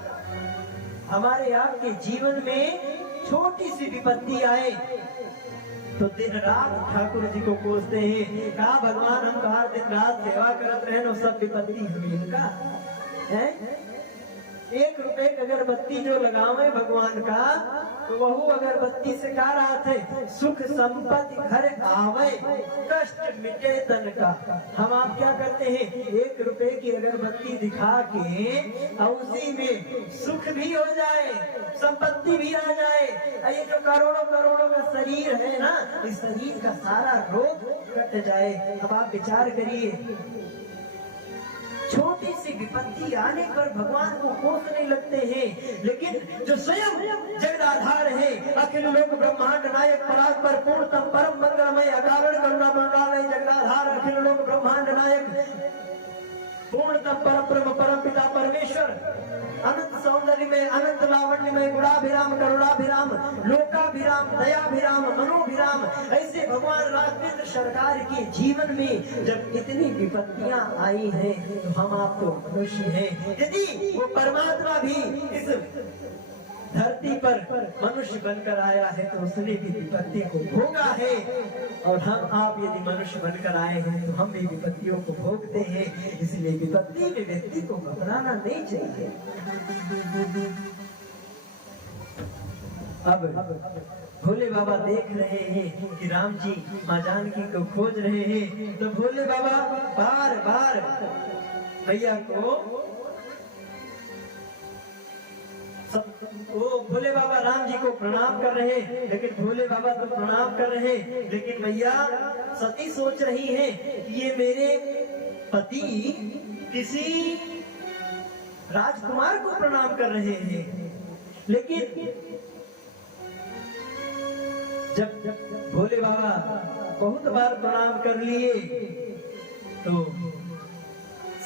हमारे आपके जीवन में छोटी सी विपत्ति आए तो दिन रात ठाकुर जी को कोसते हैं, कहा भगवान हम कहा दिन रात सेवा करत रहे, सब विपत्ति हमें का है। 1 रुपए अगरबत्ती जो लगावे भगवान का, तो वह अगरबत्ती से कहा रहा थे सुख संपत्ति घर आवे कष्ट मिटे तन का। हम आप क्या करते हैं, 1 रुपए की अगरबत्ती दिखा के और उसी में सुख भी हो जाए संपत्ति भी आ जाए। ये जो करोड़ों करोड़ों का शरीर है ना, इस शरीर का सारा रोग कट जाए। अब आप विचार करिए, छोटी सी विपत्ति आने पर भगवान को कोसने लगते हैं, लेकिन जो स्वयं जगदाधार है, अखिल लोक ब्रह्मांड नायक परात्पर पूर्णतम परम मंगलमय अकारण करुणा मंडलालय जगदाधार अखिल लोक ब्रह्मांड नायक पूर्णतम परम ब्रह्म परम पिता परमेश्वर अनंत सौंदर्य में अनंत लावण्य में गुणाभिराम करुणाभिराम लोकाभिराम दयाभिराम मनोभिराम, ऐसे भगवान राघवेंद्र सरकार के जीवन में जब इतनी विपत्तियां आई हैं तो हम आप तो मनुष्य हैं। यदि वो परमात्मा भी इस धरती पर मनुष्य बनकर आया है तो उसने भी विपत्ति को भोगा है, और हम आप यदि मनुष्य बनकर आए हैं तो हम भी विपत्तियों को भोगते हैं। इसलिए विपत्ति में व्यक्ति को घबराना नहीं चाहिए। अब भोले बाबा देख रहे हैं कि राम जी माँ जानकी को खोज रहे हैं, तो भोले बाबा बार बार भैया को वो भोले बाबा राम जी को प्रणाम कर रहे, लेकिन भोले बाबा तो प्रणाम कर रहे, लेकिन भैया सती सोच रही है कि ये मेरे पति किसी राजकुमार को प्रणाम कर रहे हैं। लेकिन जब भोले बाबा बहुत बार प्रणाम कर लिए तो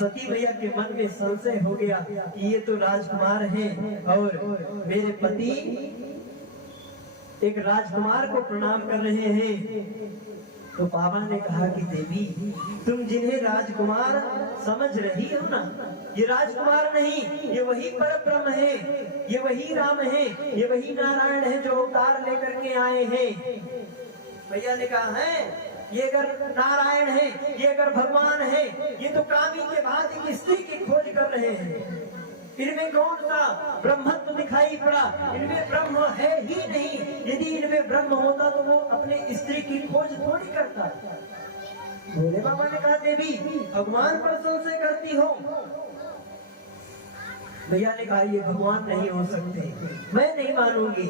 सती भैया के मन में संशय हो गया कि ये तो राजकुमार हैं और मेरे पति एक राजकुमार को प्रणाम कर रहे हैं। तो बाबा ने कहा कि देवी तुम जिन्हें राजकुमार समझ रही हो ना, ये राजकुमार नहीं, ये वही परब्रह्म है, ये वही राम है, ये वही नारायण है जो अवतार लेकर के आए हैं। भैया ने कहा है ये अगर नारायण है, ये अगर भगवान है, ये तो कामी के बाद एक स्त्री की खोज कर रहे हैं। इनमें कौन सा ब्रह्मत्व दिखाई पड़ा, इनमें ब्रह्म है ही नहीं। यदि इनमें ब्रह्म होता तो वो अपने स्त्री की खोज थोड़ी करता। भोले बाबा ने कहा देवी भगवान पर संशय करती हो। भैया ने कहा ये भगवान नहीं हो सकते, मैं नहीं मानूंगी।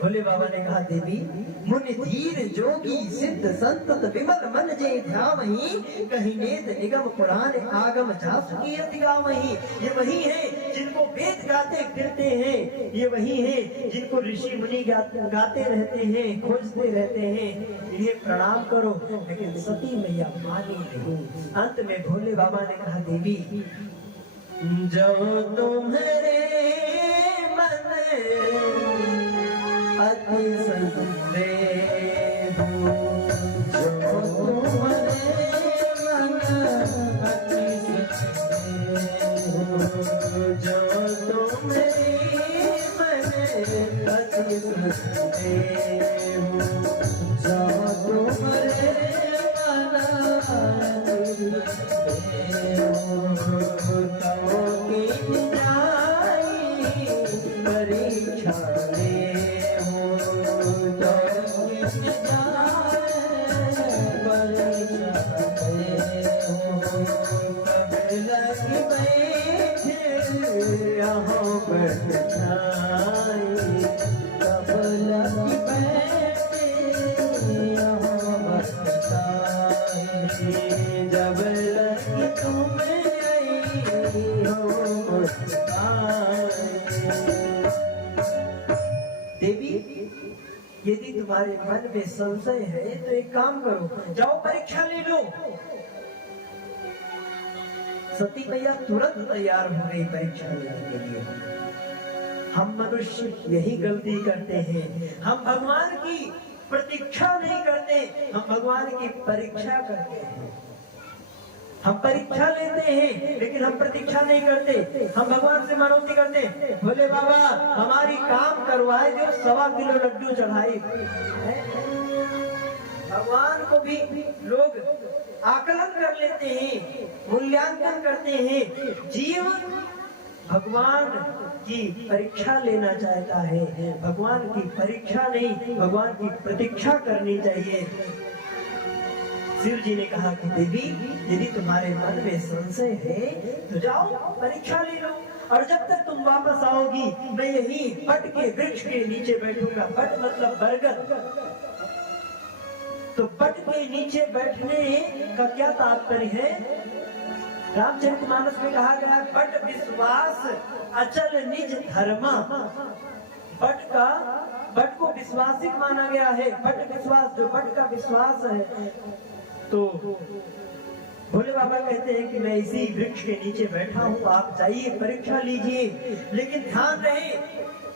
भोले बाबा ने कहा देवी मुनि धीर जोगी सिद्ध संत विमल मन जे ध्यावहि, कहीं नेत निगम पुराण आगम जासु की अति गावहि। ये वही है जिनको वेद गाते फिरते हैं, ये वही है जिनको ऋषि मुनि गाते रहते हैं, खोजते रहते हैं, इन्हें प्रणाम करो। लेकिन सती मैया मानी नहीं। अंत में भोले बाबा ने कहा देवी जो तुम्हारे मन अति संदेह हो, जो तुम्हारे मन अति संदेह हो, जो तुम्हारे मन अति संदेह हो, जो तुम्हारे मन अति संदेह हो, यदि तुम्हारे मन में संशय है तो एक काम करो, जाओ परीक्षा ले लो। सती मैया तुरंत तैयार हो गई परीक्षा लेने के लिए। हम मनुष्य यही गलती करते हैं, हम भगवान की प्रतीक्षा नहीं करते, हम भगवान की परीक्षा करते हैं। हम परीक्षा लेते हैं लेकिन हम प्रतीक्षा नहीं करते। हम भगवान से मनौती करते हैं, भोले बाबा हमारी काम करवाए, जो 1.25 किलो लड्डू चढ़ाई। भगवान को भी लोग आकलन कर लेते हैं, मूल्यांकन करते हैं। जीव भगवान की परीक्षा लेना चाहता है, भगवान की परीक्षा नहीं, भगवान की प्रतीक्षा करनी चाहिए। शिव जी ने कहा कि देवी, यदि तुम्हारे मन में संशय है तो जाओ परीक्षा ले लो, और जब तक तुम वापस आओगी मैं यही बट के वृक्ष के नीचे बैठूंगा। बट मतलब बरगद। तो बट के नीचे बैठने का क्या तात्पर्य है? रामचरितमानस में कहा गया, बट विश्वास अचल निज धर्मा। बट को विश्वासिक माना गया है। बट विश्वास, जो बट का विश्वास है। तो भोले बाबा कहते हैं कि मैं इसी वृक्ष के नीचे बैठा हूँ, आप जाइए परीक्षा लीजिए। लेकिन ध्यान रहे,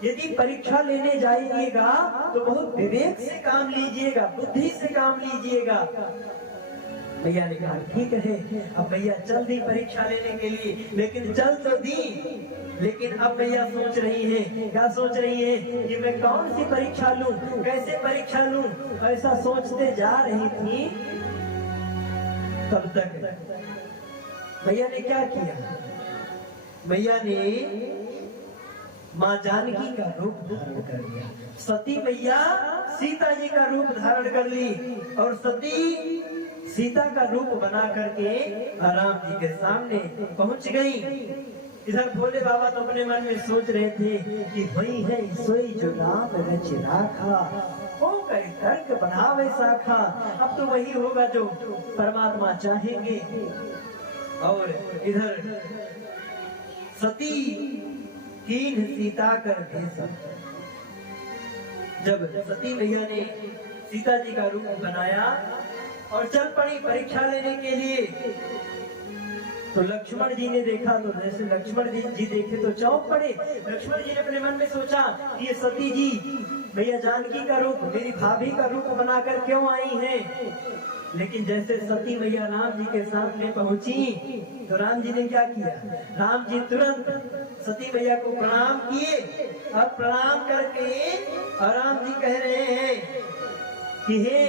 यदि परीक्षा लेने जाइएगा तो बहुत विवेक से काम लीजिएगा, बुद्धि से काम लीजिएगा। भैया ने कहा ठीक है। अब भैया चल दी परीक्षा लेने के लिए, लेकिन चल तो दी, लेकिन अब भैया सोच रही है, क्या सोच रही है कि मैं कौन सी परीक्षा लूं, कैसे परीक्षा लूं, ऐसा सोचते जा रही थी। तब तक भैया ने क्या किया? भैया ने माँ जानकी का रूप धारण कर लिया। सती मैया सीता जी का रूप धारण कर ली, और सती सीता का रूप बना करके राम जी के सामने पहुंच गई। इधर भोले बाबा तो अपने मन में सोच रहे थे कि वही है सोई जो राम रच राखा, हो गए तर्क बढ़ावे शाखा। अब तो वही होगा जो परमात्मा चाहेंगे। और इधर सती कीन सीता कर भेषा। जब सती मैया ने सीता जी का रूप बनाया और चल पड़ी परीक्षा लेने के लिए, तो लक्ष्मण जी ने देखा, तो जैसे लक्ष्मण जी देखे तो चौंक पड़े। लक्ष्मण जी ने अपने मन में सोचा कि ये सती जी भैया जानकी का रूप, मेरी भाभी का रूप बनाकर क्यों आई हैं? लेकिन जैसे सती मैया राम जी के सामने पहुंची तो राम जी ने क्या किया? राम जी तुरंत सती मैया को प्रणाम किए, और प्रणाम करके और राम जी कह रहे हैं कि हे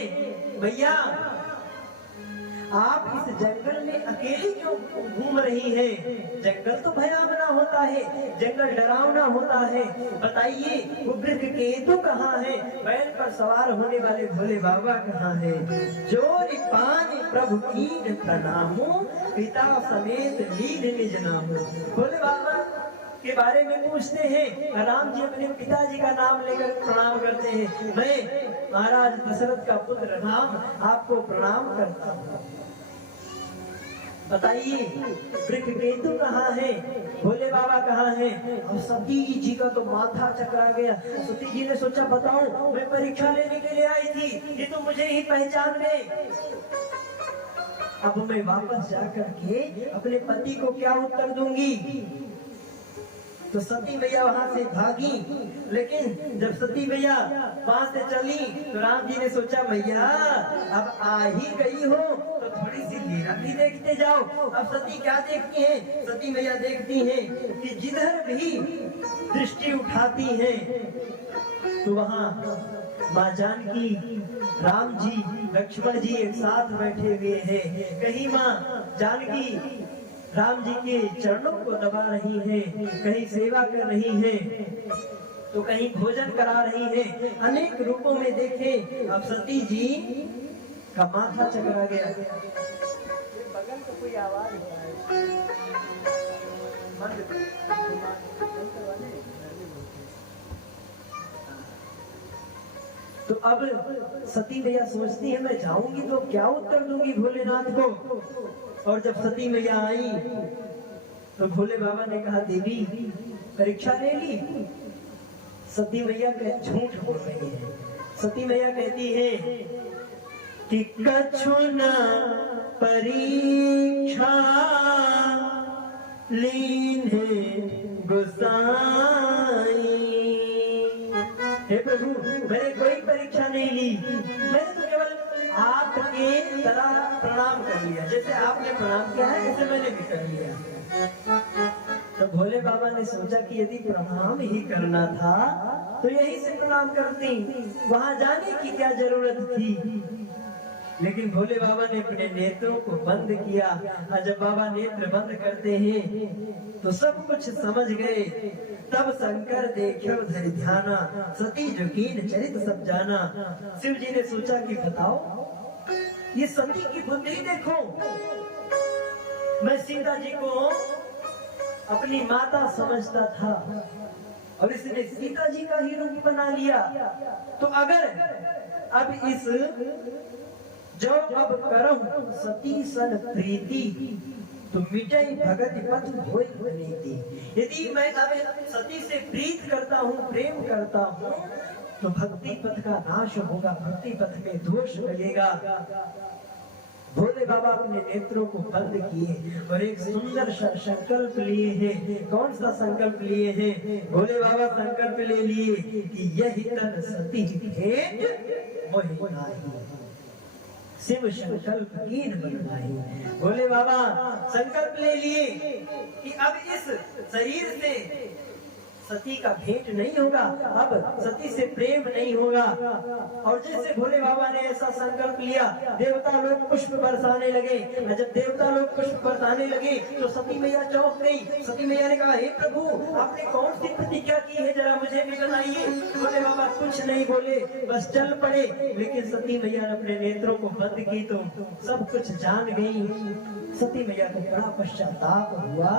भैया, आप इस जंगल में अकेली क्यों घूम रही हैं? जंगल तो भयावना होता है, जंगल डरावना होता है। बताइए वो वृक्ष केतु कहाँ है? बैल पर सवार होने वाले भोले बाबा कहाँ है? जोर पान प्रभु कीन प्रणामो, पिता समेत लीन निज नामो। भोले बाबा के बारे में पूछते हैं, राम जी अपने पिताजी का नाम लेकर प्रणाम करते हैं। मैं महाराज दशरथ का पुत्र राम आपको प्रणाम करता हूँ। बताइए वृक्ष केतु कहाँ है? भोले बाबा कहाँ है? और सती जी का तो माथा चकरा गया। सती जी ने सोचा, बताओ मैं परीक्षा लेने के लिए आई थी, ये तो मुझे ही पहचान गए। अब मैं वापस जाकर के अपने पति को क्या उत्तर दूंगी? तो सती मैया वहां से भागी। लेकिन जब सती मैया वहां से चली तो राम जी ने सोचा, मैया अब आ ही गई हो तो थोड़ी सी लीला भी देखते जाओ। अब सती क्या देखती हैं? सती मैया देखती हैं कि जिधर भी दृष्टि उठाती हैं तो वहां माँ जानकी, राम जी, लक्ष्मण जी एक साथ बैठे हुए हैं। कहीं माँ जानकी राम जी के चरणों को दबा रही है, कहीं सेवा कर रही है, तो कहीं भोजन करा रही है। अनेक रूपों में देखे। अब सती जी का माथा चकरा गया। बगल का कोई आवाज तो अब सती मैया सोचती है, मैं जाऊंगी तो क्या उत्तर दूंगी भोलेनाथ को? और जब सती मैया आई तो भोले बाबा ने कहा, देवी परीक्षा ले ली? सती मैया झूठ बोल रही है। सती मैया कहती है कि कछु न परीक्षा लीन गोसाई, प्रभु मैंने कोई परीक्षा नहीं ली, मैंने तो केवल आपके तरह प्रणाम कर लिया, जैसे आपने प्रणाम किया है ऐसे मैंने भी कर लिया। तो भोले बाबा ने सोचा कि यदि प्रणाम ही करना था तो यही से प्रणाम करती, वहां जाने की क्या जरूरत थी। लेकिन भोले बाबा ने अपने नेत्रों को बंद किया, और जब बाबा नेत्र बंद करते हैं तो सब कुछ समझ गए। तब शंकर देखो धरि ध्याना, सती जो कीन चरित सब जाना। शिव जी ने सोचा कि बताओ ये सती की बुद्धि देखो, मैं सीता जी को अपनी माता समझता था और इसने सीता जी का ही रूप बना लिया। तो अगर अब इस जो अब करहु सती सन प्रीति, तो मिटई भगत पथ होई प्रीति। यदि मैं अब सती से प्रीत करता हूँ, प्रेम करता हूँ, तो भक्ति पथ का नाश होगा, भक्ति पथ में दोष लगेगा। भोले बाबा अपने नेत्रों को बंद किए और एक सुंदर संकल्प लिए हैं। कौन सा संकल्प लिए हैं? भोले बाबा संकल्प ले लिए कि यही तन सती भेंट मोहि नाहि, शिव संकल्प कीन बनवाहि। भोले बाबा संकल्प ले लिए कि अब इस शरीर से सती का भेंट नहीं होगा, अब सती से प्रेम नहीं होगा। और जैसे भोले बाबा ने ऐसा संकल्प लिया, देवता लोग पुष्प बरसाने लगे। जब देवता लोग पुष्प बरसाने लगे तो सती मैया चौंक गई। सती मैया ने कहा, हे प्रभु आपने कौन सी प्रतिज्ञा की है, जरा मुझे भी बताइए। भोले बाबा कुछ नहीं बोले, बस चल पड़े। लेकिन सती मैया ने अपने नेत्रों को बंद की तो सब कुछ जान गई। सती मैया को बड़ा पश्चाताप हुआ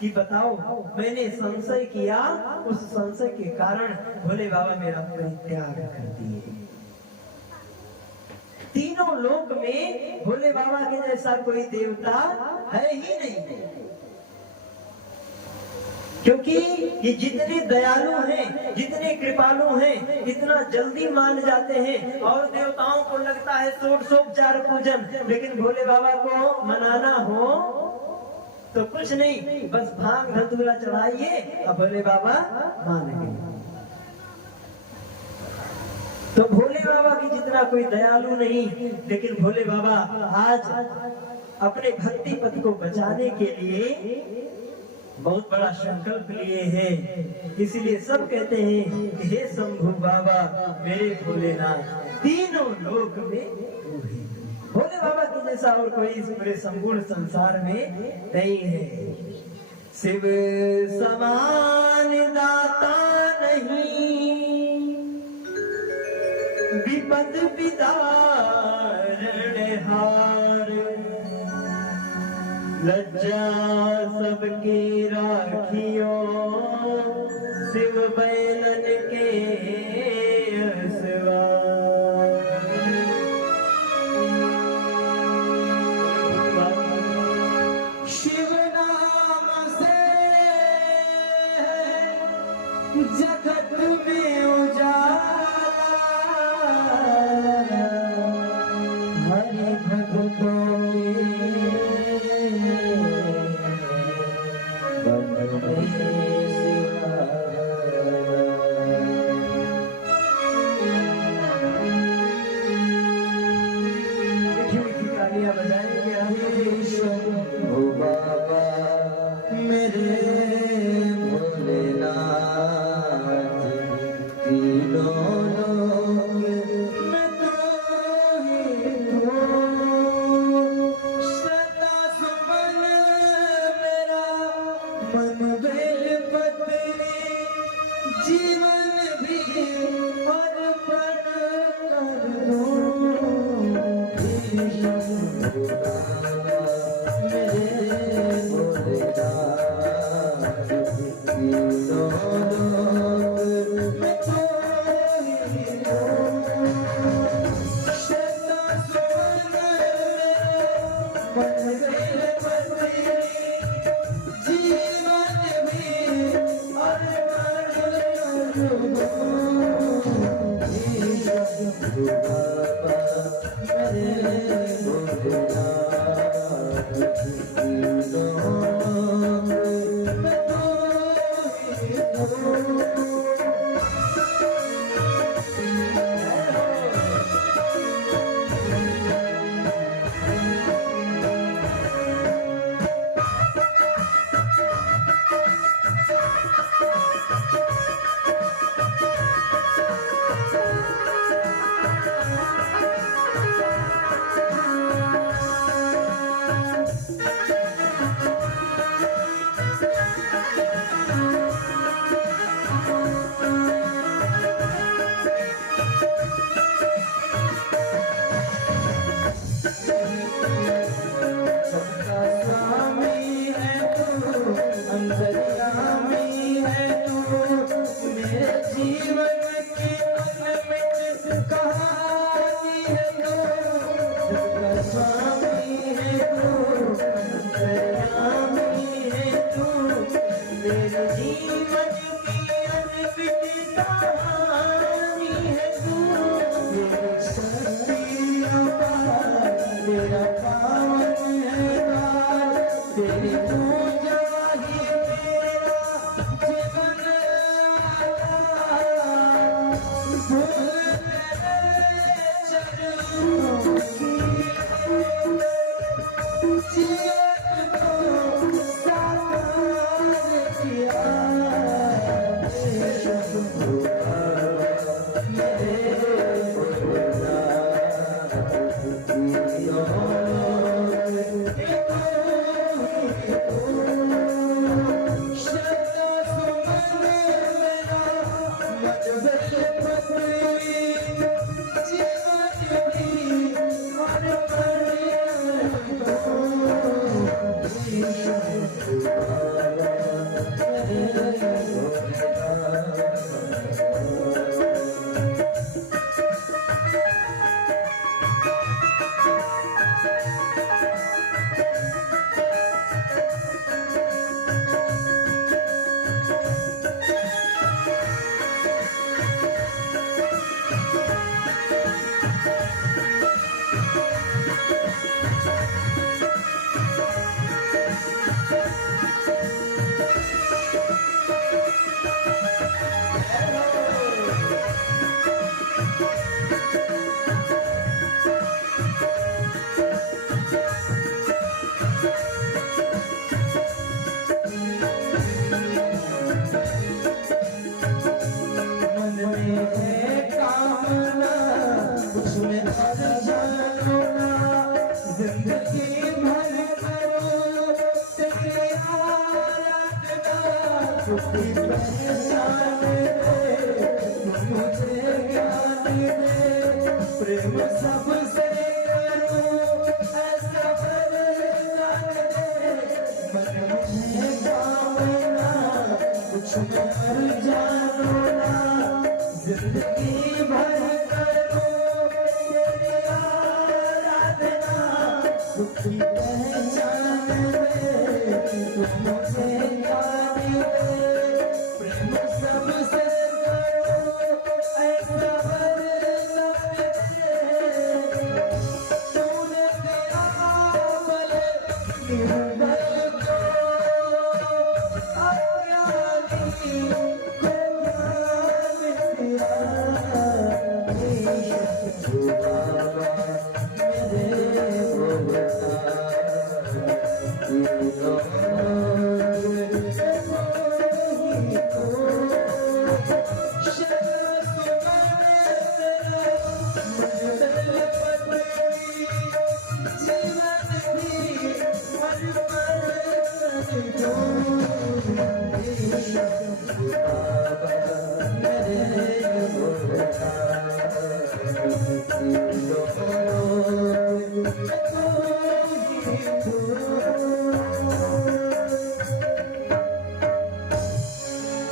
कि बताओ मैंने संशय किया, उस संशय के कारण भोले बाबा मेरा परित्याग कर दिए। तीनों लोक में भोले बाबा के जैसा कोई देवता है ही नहीं, क्योंकि ये जितने दयालु हैं, जितने कृपालु हैं, इतना जल्दी मान जाते हैं। और देवताओं को लगता है षोडशोपचार पूजन, लेकिन भोले बाबा को मनाना हो तो कुछ नहीं, बस भांग धतूरा चढ़ाइए और भोले बाबा मान गए। तो भोले बाबा की जितना कोई दयालु नहीं, लेकिन भोले बाबा आज अपने भक्ति पथ को बचाने के लिए बहुत बड़ा संकल्प लिए हैं। इसलिए सब कहते हैं कि हे शंभू बाबा मेरे भोलेनाथ, तीनों लोक में भोले बाबा के जैसा और कोई इस पूरे संपूर्ण संसार में नहीं है। शिव समान दाता नहीं, विपद विदारण हार, लज्जा सबके राखियो, शिव बैलन के असवार। जगत में उजाला, हरि भक्तों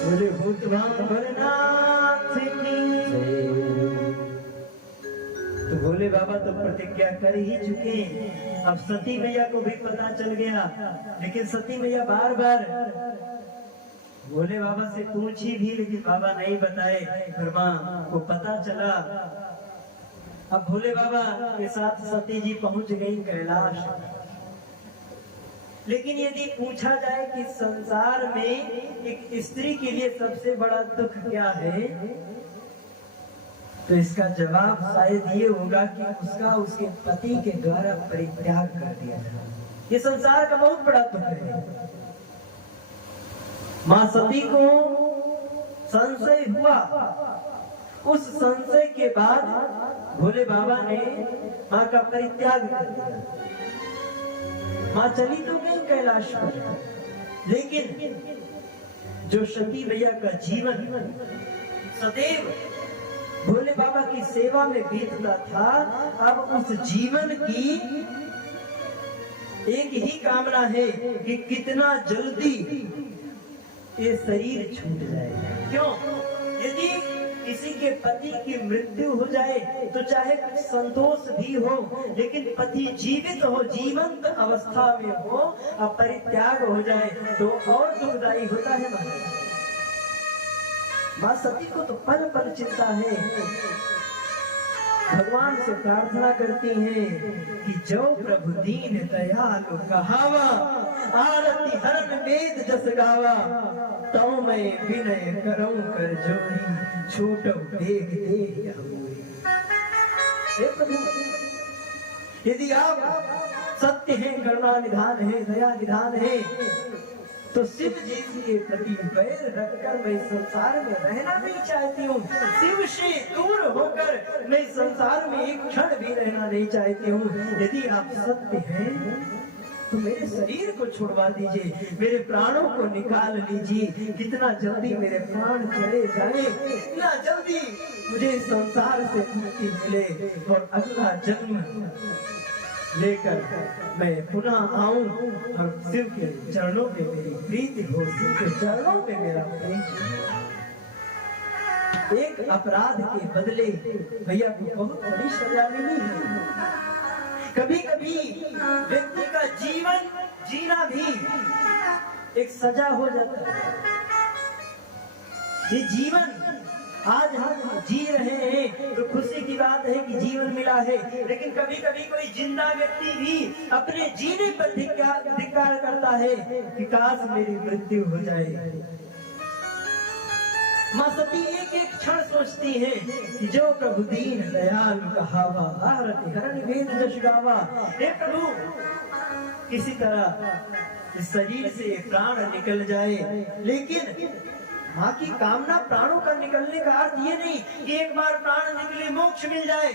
बोले भूतभान भोलेनाथ की। तो भोले बाबा तो प्रतिज्ञा कर ही चुके। अब सती मैया को भी पता चल गया, लेकिन सती मैया बार बार भोले बाबा से पूछी भी, लेकिन बाबा नहीं बताए। ब्रह्मा को पता चला। अब भोले बाबा के साथ सती जी पहुंच गई कैलाश। लेकिन यदि पूछा जाए कि संसार में एक स्त्री के लिए सबसे बड़ा दुख क्या है, तो इसका जवाब शायद ये होगा कि उसका उसके पति के द्वारा परित्याग कर दिया था। ये संसार का बहुत बड़ा दुख है। मां सती को संशय हुआ। उस संशय के बाद भोले बाबा ने मां का परित्याग कर दिया। मां चली तो गई कैलाश पर, लेकिन जो सती मैया का जीवन सदैव भोले बाबा की सेवा में बीतता था, अब उस जीवन की एक ही कामना है कि कितना जल्दी ये शरीर छूट जाए। क्यों? यदि किसी के पति की मृत्यु हो जाए तो चाहे कुछ संतोष भी हो, लेकिन पति जीवित हो, जीवंत अवस्था में हो, अब परित्याग हो जाए तो और दुखदायी होता है महाराज। मां सती को तो पल पल चिंता है भगवान से प्रार्थना करती हैं कि जो प्रभु दीन दयालु कहावा, आरती हरण वेद जस गावा, तो मैं विनय करऊं कर जोरी, छोटो देख दे हुए। हे प्रभु, यदि आप सत्य हैं, करुणा निधान है, दया निधान है, तो शिव जी के प्रति बैर रखकर मैं संसार में रहना नहीं चाहती हूँ। शिव से दूर होकर मैं संसार में एक क्षण भी रहना नहीं चाहती हूँ। यदि आप सत्य हैं तो मेरे शरीर को छुड़वा दीजिए, मेरे प्राणों को निकाल लीजिए। कितना जल्दी मेरे प्राण चले जाए, कितना जल्दी मुझे संसार से मुक्ति मिले और अगला जन्म लेकर मैं पुनः आऊं और शिव के चरणों में मेरी प्रीति हो, शिव के चरणों में मेरा प्रेम। एक अपराध के बदले भैया को बहुत बड़ी सजा मिली है। कभी कभी व्यक्ति का जीवन जीना भी एक सजा हो जाता है। ये जीवन आज हम जी रहे हैं तो खुशी की बात है कि जीवन मिला है, लेकिन कभी कभी कोई जिंदा व्यक्ति भी अपने जीने पर धिक्कार करता है कि काश मेरी मृत्यु हो जाए। माँ सती एक एक क्षण सोचती है कि जो प्रभु दीन दयालु कहावा, आरती हरण वेद जस गावा। हे प्रभु, किसी तरह इस शरीर से प्राण निकल जाए, लेकिन माँ की कामना प्राणों का निकलने का अर्थ ये नहीं कि एक बार प्राण निकले मोक्ष मिल जाए।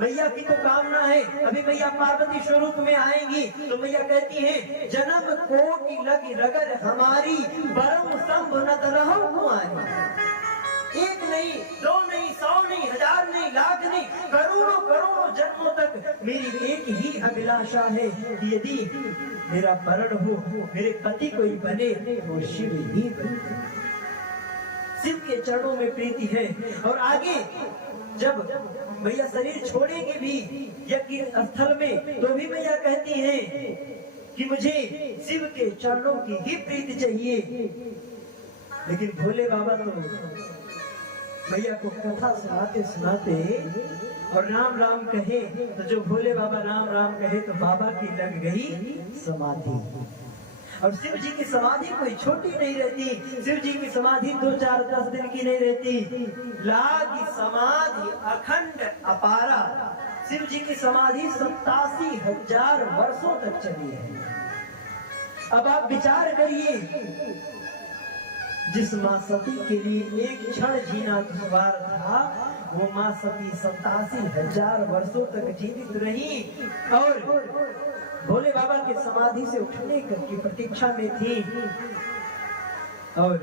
मैया की तो कामना है। अभी मैया पार्वती स्वरूप में आएंगी तो मैया कहती है, जन्म कोटि लगी रगर हमारी, परम संभ न तरहु कुंवारी। एक नहीं, दो नहीं, 100 नहीं, 1000 नहीं, लाख नहीं, करोड़ों करोड़ों जन्मों तक मेरी एक ही अभिलाषा है कि यदि मेरा वरण हो, मेरे पति कोई बने तो शिव ही बने। शिव के चरणों में प्रीति है। और आगे जब मैया शरीर छोड़ेंगे भी यज्ञ स्थल में, तो भी मैया कहती है कि मुझे शिव के चरणों की ही प्रीति चाहिए। लेकिन भोले बाबा तो मैया को कथा सुनाते सुनाते और राम राम कहे, तो जो भोले बाबा राम राम कहे तो बाबा की लग गई समाधि। और शिव जी की समाधि कोई छोटी नहीं रहती। शिव जी की समाधि 2, 4, 10 दिन की नहीं रहती। लागी समाधि अखंड अपारा। शिव जी की समाधि 87,000 वर्षों तक चली है। अब आप विचार करिए, जिस माँ सती के लिए एक क्षण जीना दुश्वार था, वो माँ सती 87,000 वर्षों तक जीवित रही और भोले बाबा के समाधि से उठने की प्रतीक्षा में थी। और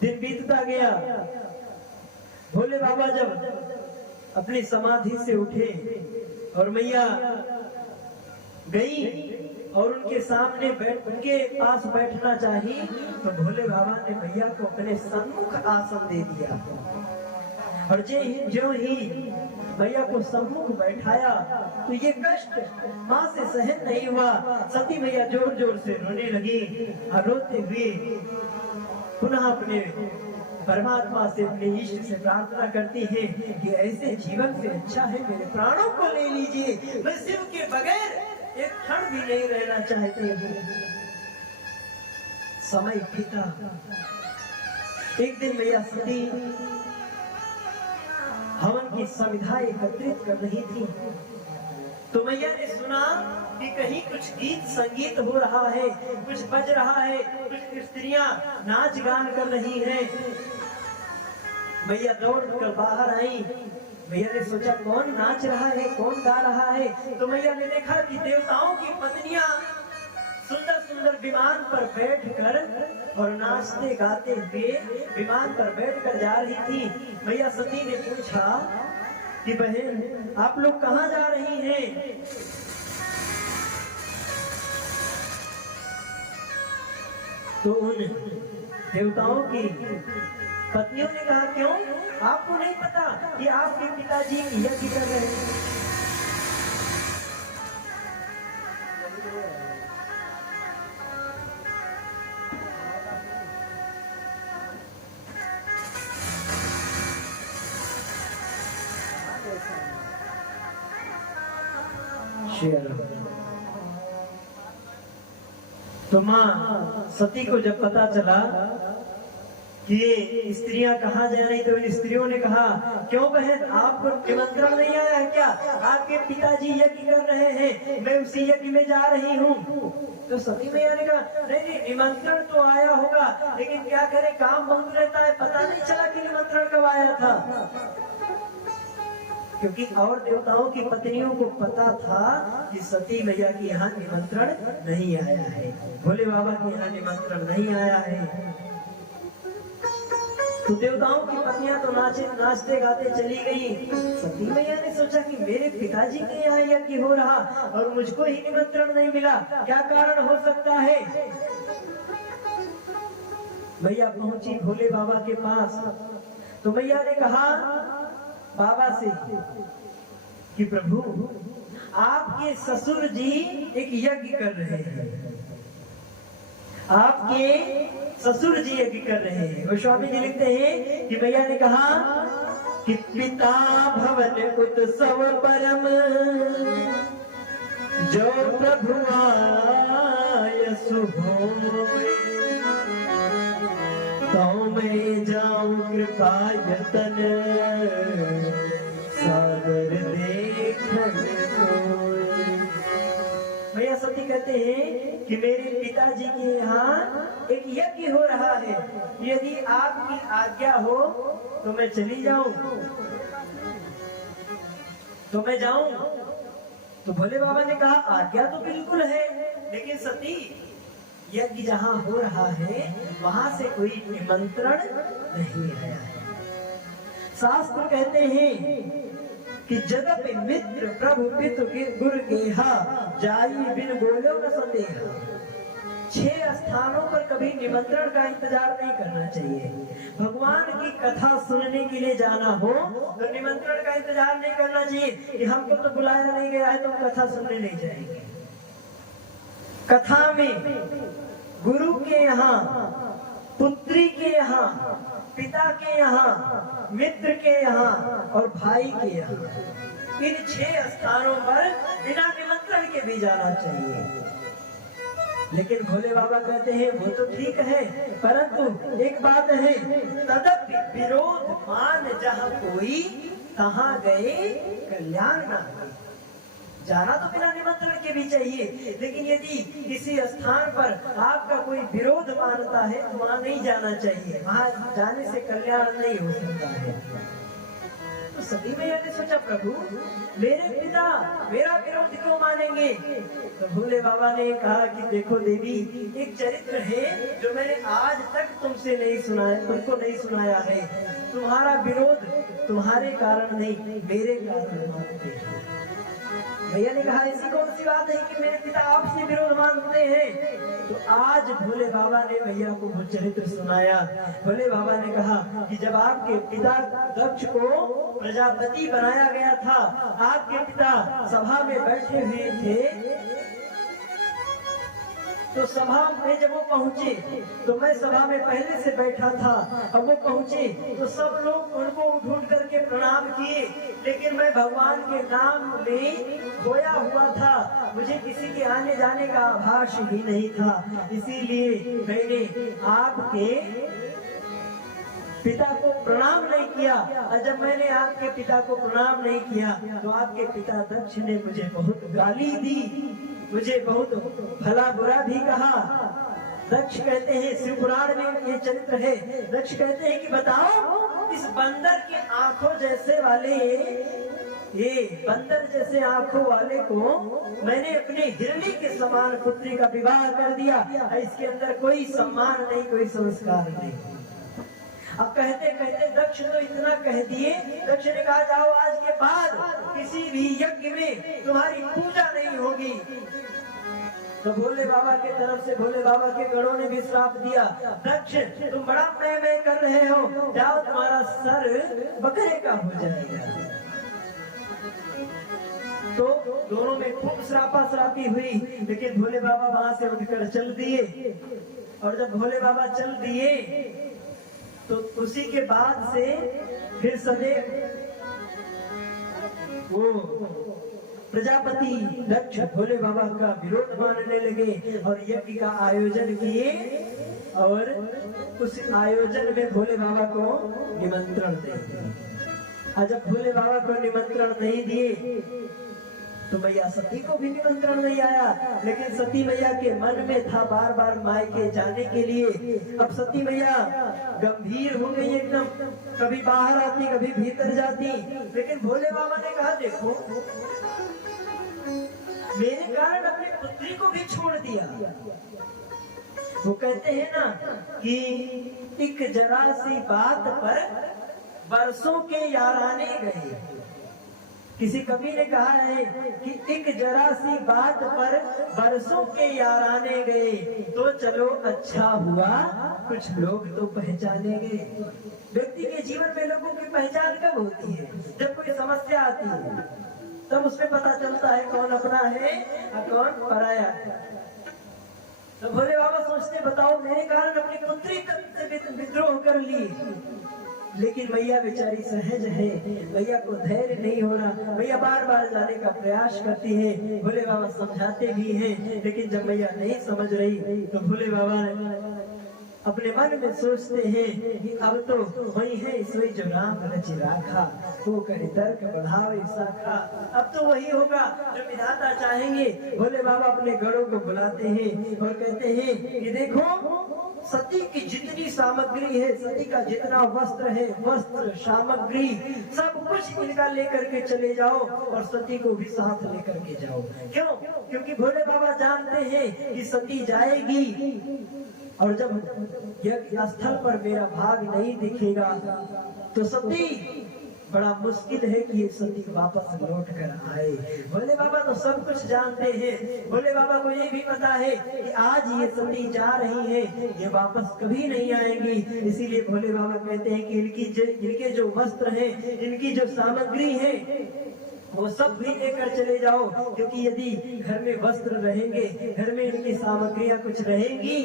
दिन बीतता गया। भोले बाबा जब अपनी समाधि से उठे और मैया गई और उनके सामने उनके पास बैठना चाहिए, तो भोले बाबा ने मैया को अपने सम्मुख आसन दे दिया। और जो ही मैया को सम्मुख बैठाया तो ये कष्ट माँ से सहन नहीं हुआ। सती मैया जोर जोर से रोने लगी और रोते हुए पुनः अपने परमात्मा से, अपने इष्ट से प्रार्थना करती है कि ऐसे जीवन से अच्छा है मेरे प्राणों को ले लीजिए, मैं शिव के बगैर एक क्षण भी नहीं रहना चाहती हूँ। समय बीता। एक दिन मैया सती हवन की समिधा एकत्रित कर रही थी, तो मैया ने सुना कि कहीं कुछ गीत संगीत हो रहा है, कुछ बज रहा है, कुछ स्त्रियां नाच गान कर रही हैं। मैया दौड़कर बाहर आई। मैया ने सोचा कौन नाच रहा है, कौन गा रहा है। तो मैया ने देखा कि देवताओं की पत्नियां सुंदर सुंदर विमान पर बैठकर और नाचते गाते हुए विमान पर बैठकर जा रही थी। मैया सती ने पूछा कि बहन आप लोग कहाँ जा रही हैं? तो उन देवताओं की पत्नियों ने कहा, क्यों आपको नहीं पता कि आपके पिताजी यज्ञ कर रहे हैं? तो माँ सती को जब पता चला कि ये स्त्रियां कहाँ जा रही, तो इन स्त्रियों ने कहा, क्यों बहन आपको निमंत्रण नहीं आया है क्या? आपके पिताजी यज्ञ कर रहे हैं, मैं उसी यज्ञ में जा रही हूँ। तो सती मैया ने कहा, नहीं नहीं, निमंत्रण तो आया होगा, लेकिन क्या करे, काम बहुत रहता है, पता नहीं चला कि निमंत्रण कब आया था। क्योंकि और देवताओं की पत्नियों को पता था कि सती मैया के यहाँ निमंत्रण नहीं आया है, भोले बाबा के यहाँ निमंत्रण नहीं आया है। तो देवताओं की पत्नियां तो नाचते गाते चली गई। सती मैया ने सोचा कि मेरे पिताजी के यहाँ यज्ञ हो रहा और मुझको ही निमंत्रण नहीं मिला, क्या कारण हो सकता है। मैया पहुंची भोले बाबा के पास, तो मैया ने कहा बाबा से कि प्रभु आपके ससुर जी एक यज्ञ कर रहे हैं, आपके ससुर जी यज्ञ कर रहे हैं। गोस्वामी जी लिखते हैं कि मैया ने कहा कि पिता भवन उत्सव परम जो प्रभु आय शुभो तो मैं जाऊं कृपा यतन सागर देखन सोए। भैया सती कहते हैं कि मेरे पिताजी के यहाँ एक यज्ञ हो रहा है, यदि आपकी आज्ञा हो तो मैं चली जाऊं, तो मैं जाऊं। तो भोले बाबा ने कहा आज्ञा तो बिल्कुल है, लेकिन सती यज्ञ जहाँ हो रहा है वहां से कोई निमंत्रण नहीं आया है। शास्त्र कहते हैं कि जगत मित्र प्रभु पितु के गुरु गेहा जाई बिन बोलो न संदेहा। 6 स्थानों पर कभी निमंत्रण का इंतजार नहीं करना चाहिए। भगवान की कथा सुनने के लिए जाना हो तो निमंत्रण का इंतजार नहीं करना चाहिए कि हमको तो बुलाया नहीं गया है तो हम कथा सुनने नहीं जाएंगे। कथा में गुरु के यहाँ, पुत्री के यहाँ, पिता के यहाँ, मित्र के यहाँ और भाई के यहाँ, इन 6 स्थानों पर बिना निमंत्रण के भी जाना चाहिए। लेकिन भोले बाबा कहते हैं वो तो ठीक है, परंतु एक बात है, तदपि विरोध मान जहाँ कोई तहाँ गए कल्याण ना हो। जाना तो बिना निमंत्रण के भी चाहिए, लेकिन यदि किसी स्थान पर आपका कोई विरोध मानता है तो वहां नहीं जाना चाहिए, वहां जाने से कल्याण नहीं हो सकता है। तो सती मैया ने सोचा प्रभु मेरे पिता मेरा विरोध क्यों मानेंगे। तो भोले बाबा ने कहा कि देखो देवी, एक चरित्र है जो मैंने आज तक तुमसे नहीं सुनाया, तुमको नहीं सुनाया है। तुम्हारा विरोध तुम्हारे कारण नहीं, मेरे कारण मानते हैं। भैया ने कहा ऐसी कौन सी बात है कि मेरे पिता आपसे विरोध मानते हैं। तो आज भोले बाबा ने भैया को वो चरित्र सुनाया। भोले बाबा ने कहा कि जब आपके पिता दक्ष को प्रजापति बनाया गया था, आपके पिता सभा में बैठे हुए थे, तो सभा में जब वो पहुंचे तो मैं सभा में पहले से बैठा था। अब वो पहुंचे तो सब लोग उनको उठ करके प्रणाम किए, लेकिन मैं भगवान के नाम में खोया हुआ था, मुझे किसी के आने जाने का आभास ही नहीं था। इसीलिए मैंने आपके पिता को प्रणाम नहीं किया, और जब मैंने आपके पिता को प्रणाम नहीं किया तो आपके पिता दक्ष ने मुझे बहुत गाली दी, मुझे बहुत भला बुरा भी कहा। दक्ष कहते हैं, शिव पुराण में ये चरित्र है, दक्ष कहते हैं कि बताओ इस बंदर के आंखों जैसे वाले, ये बंदर जैसे आंखों वाले को मैंने अपने हिरणी के समान पुत्री का विवाह कर दिया, इसके अंदर कोई सम्मान नहीं, कोई संस्कार नहीं। अब कहते कहते दक्ष तो इतना कह दिए, दक्ष ने कहा जाओ आज के बाद किसी भी यज्ञ में तुम्हारी पूजा नहीं होगी। तो भोले बाबा के तरफ से भोले बाबा के गणों ने भी श्राप दिया, दक्ष तुम बड़ा मैं कर रहे हो, जाओ तुम्हारा सर बकरे का हो जाएगा। तो दोनों में खूब श्रापा श्रापी हुई, लेकिन भोले बाबा वहां से उठकर चल दिए। और जब भोले बाबा चल दिए तो उसी के बाद से फिर सदैव वो प्रजापति दक्ष भोले बाबा का विरोध मानने लगे और यज्ञ का आयोजन किए और उस आयोजन में भोले बाबा को निमंत्रण दे दिया। जब भोले बाबा को निमंत्रण नहीं दिए तो मैया सती को भी निमंत्रण नहीं आया, लेकिन सती मैया के मन में था बार बार मायके जाने के लिए। अब सती मैया गंभीर हो गई एकदम, कभी बाहर आती कभी भीतर जाती। लेकिन भोले बाबा ने कहा देखो मेरे कारण अपनी पुत्री को भी छोड़ दिया। वो कहते हैं ना कि एक जरा सी बात पर बरसों के याराने गए। किसी कवि ने कहा है कि एक जरा सी बात पर बरसों के याराने गए, तो चलो अच्छा हुआ कुछ लोग तो पहचाने गए। व्यक्ति के जीवन में लोगों की पहचान कब होती है? जब कोई समस्या आती है तब उसमें पता चलता है कौन अपना है और कौन पराया है। तो भोले बाबा सोचते बताओ मेरे कारण अपनी पुत्री से विद्रोह कर ली, लेकिन मैया बेचारी सहज है, मैया को धैर्य नहीं हो रहा। मैया बार बार जाने का प्रयास करती है, भोले बाबा समझाते भी हैं, लेकिन जब मैया नहीं समझ रही तो भोले बाबा अपने मन में सोचते हैं कि अब तो वही है ईश्वरी जो राम रचि राखा, वो करे तर्क बढ़ावे शाखा। अब तो वही होगा जो विधाता चाहेंगे। भोले बाबा अपने गणों को बुलाते हैं और कहते हैं कि देखो सती की जितनी सामग्री है, सती का जितना वस्त्र है, वस्त्र सामग्री सब कुछ इनका लेकर के चले जाओ और सती को भी साथ लेकर के जाओ। क्यों? क्योंकि भोले बाबा जानते हैं कि सती जाएगी और जब यज्ञ स्थल पर मेरा भाग नहीं दिखेगा तो सती बड़ा मुश्किल है कि ये सती वापस लौट कर आए। भोले बाबा तो सब कुछ जानते हैं। भोले बाबा को ये भी पता है कि आज ये सती जा रही है, ये वापस कभी नहीं आएंगी। इसीलिए भोले बाबा कहते हैं कि इनके जो वस्त्र हैं, इनकी जो सामग्री है वो सब भी लेकर चले जाओ, क्योंकि यदि घर में वस्त्र रहेंगे, घर में इनकी सामग्रियां कुछ रहेंगी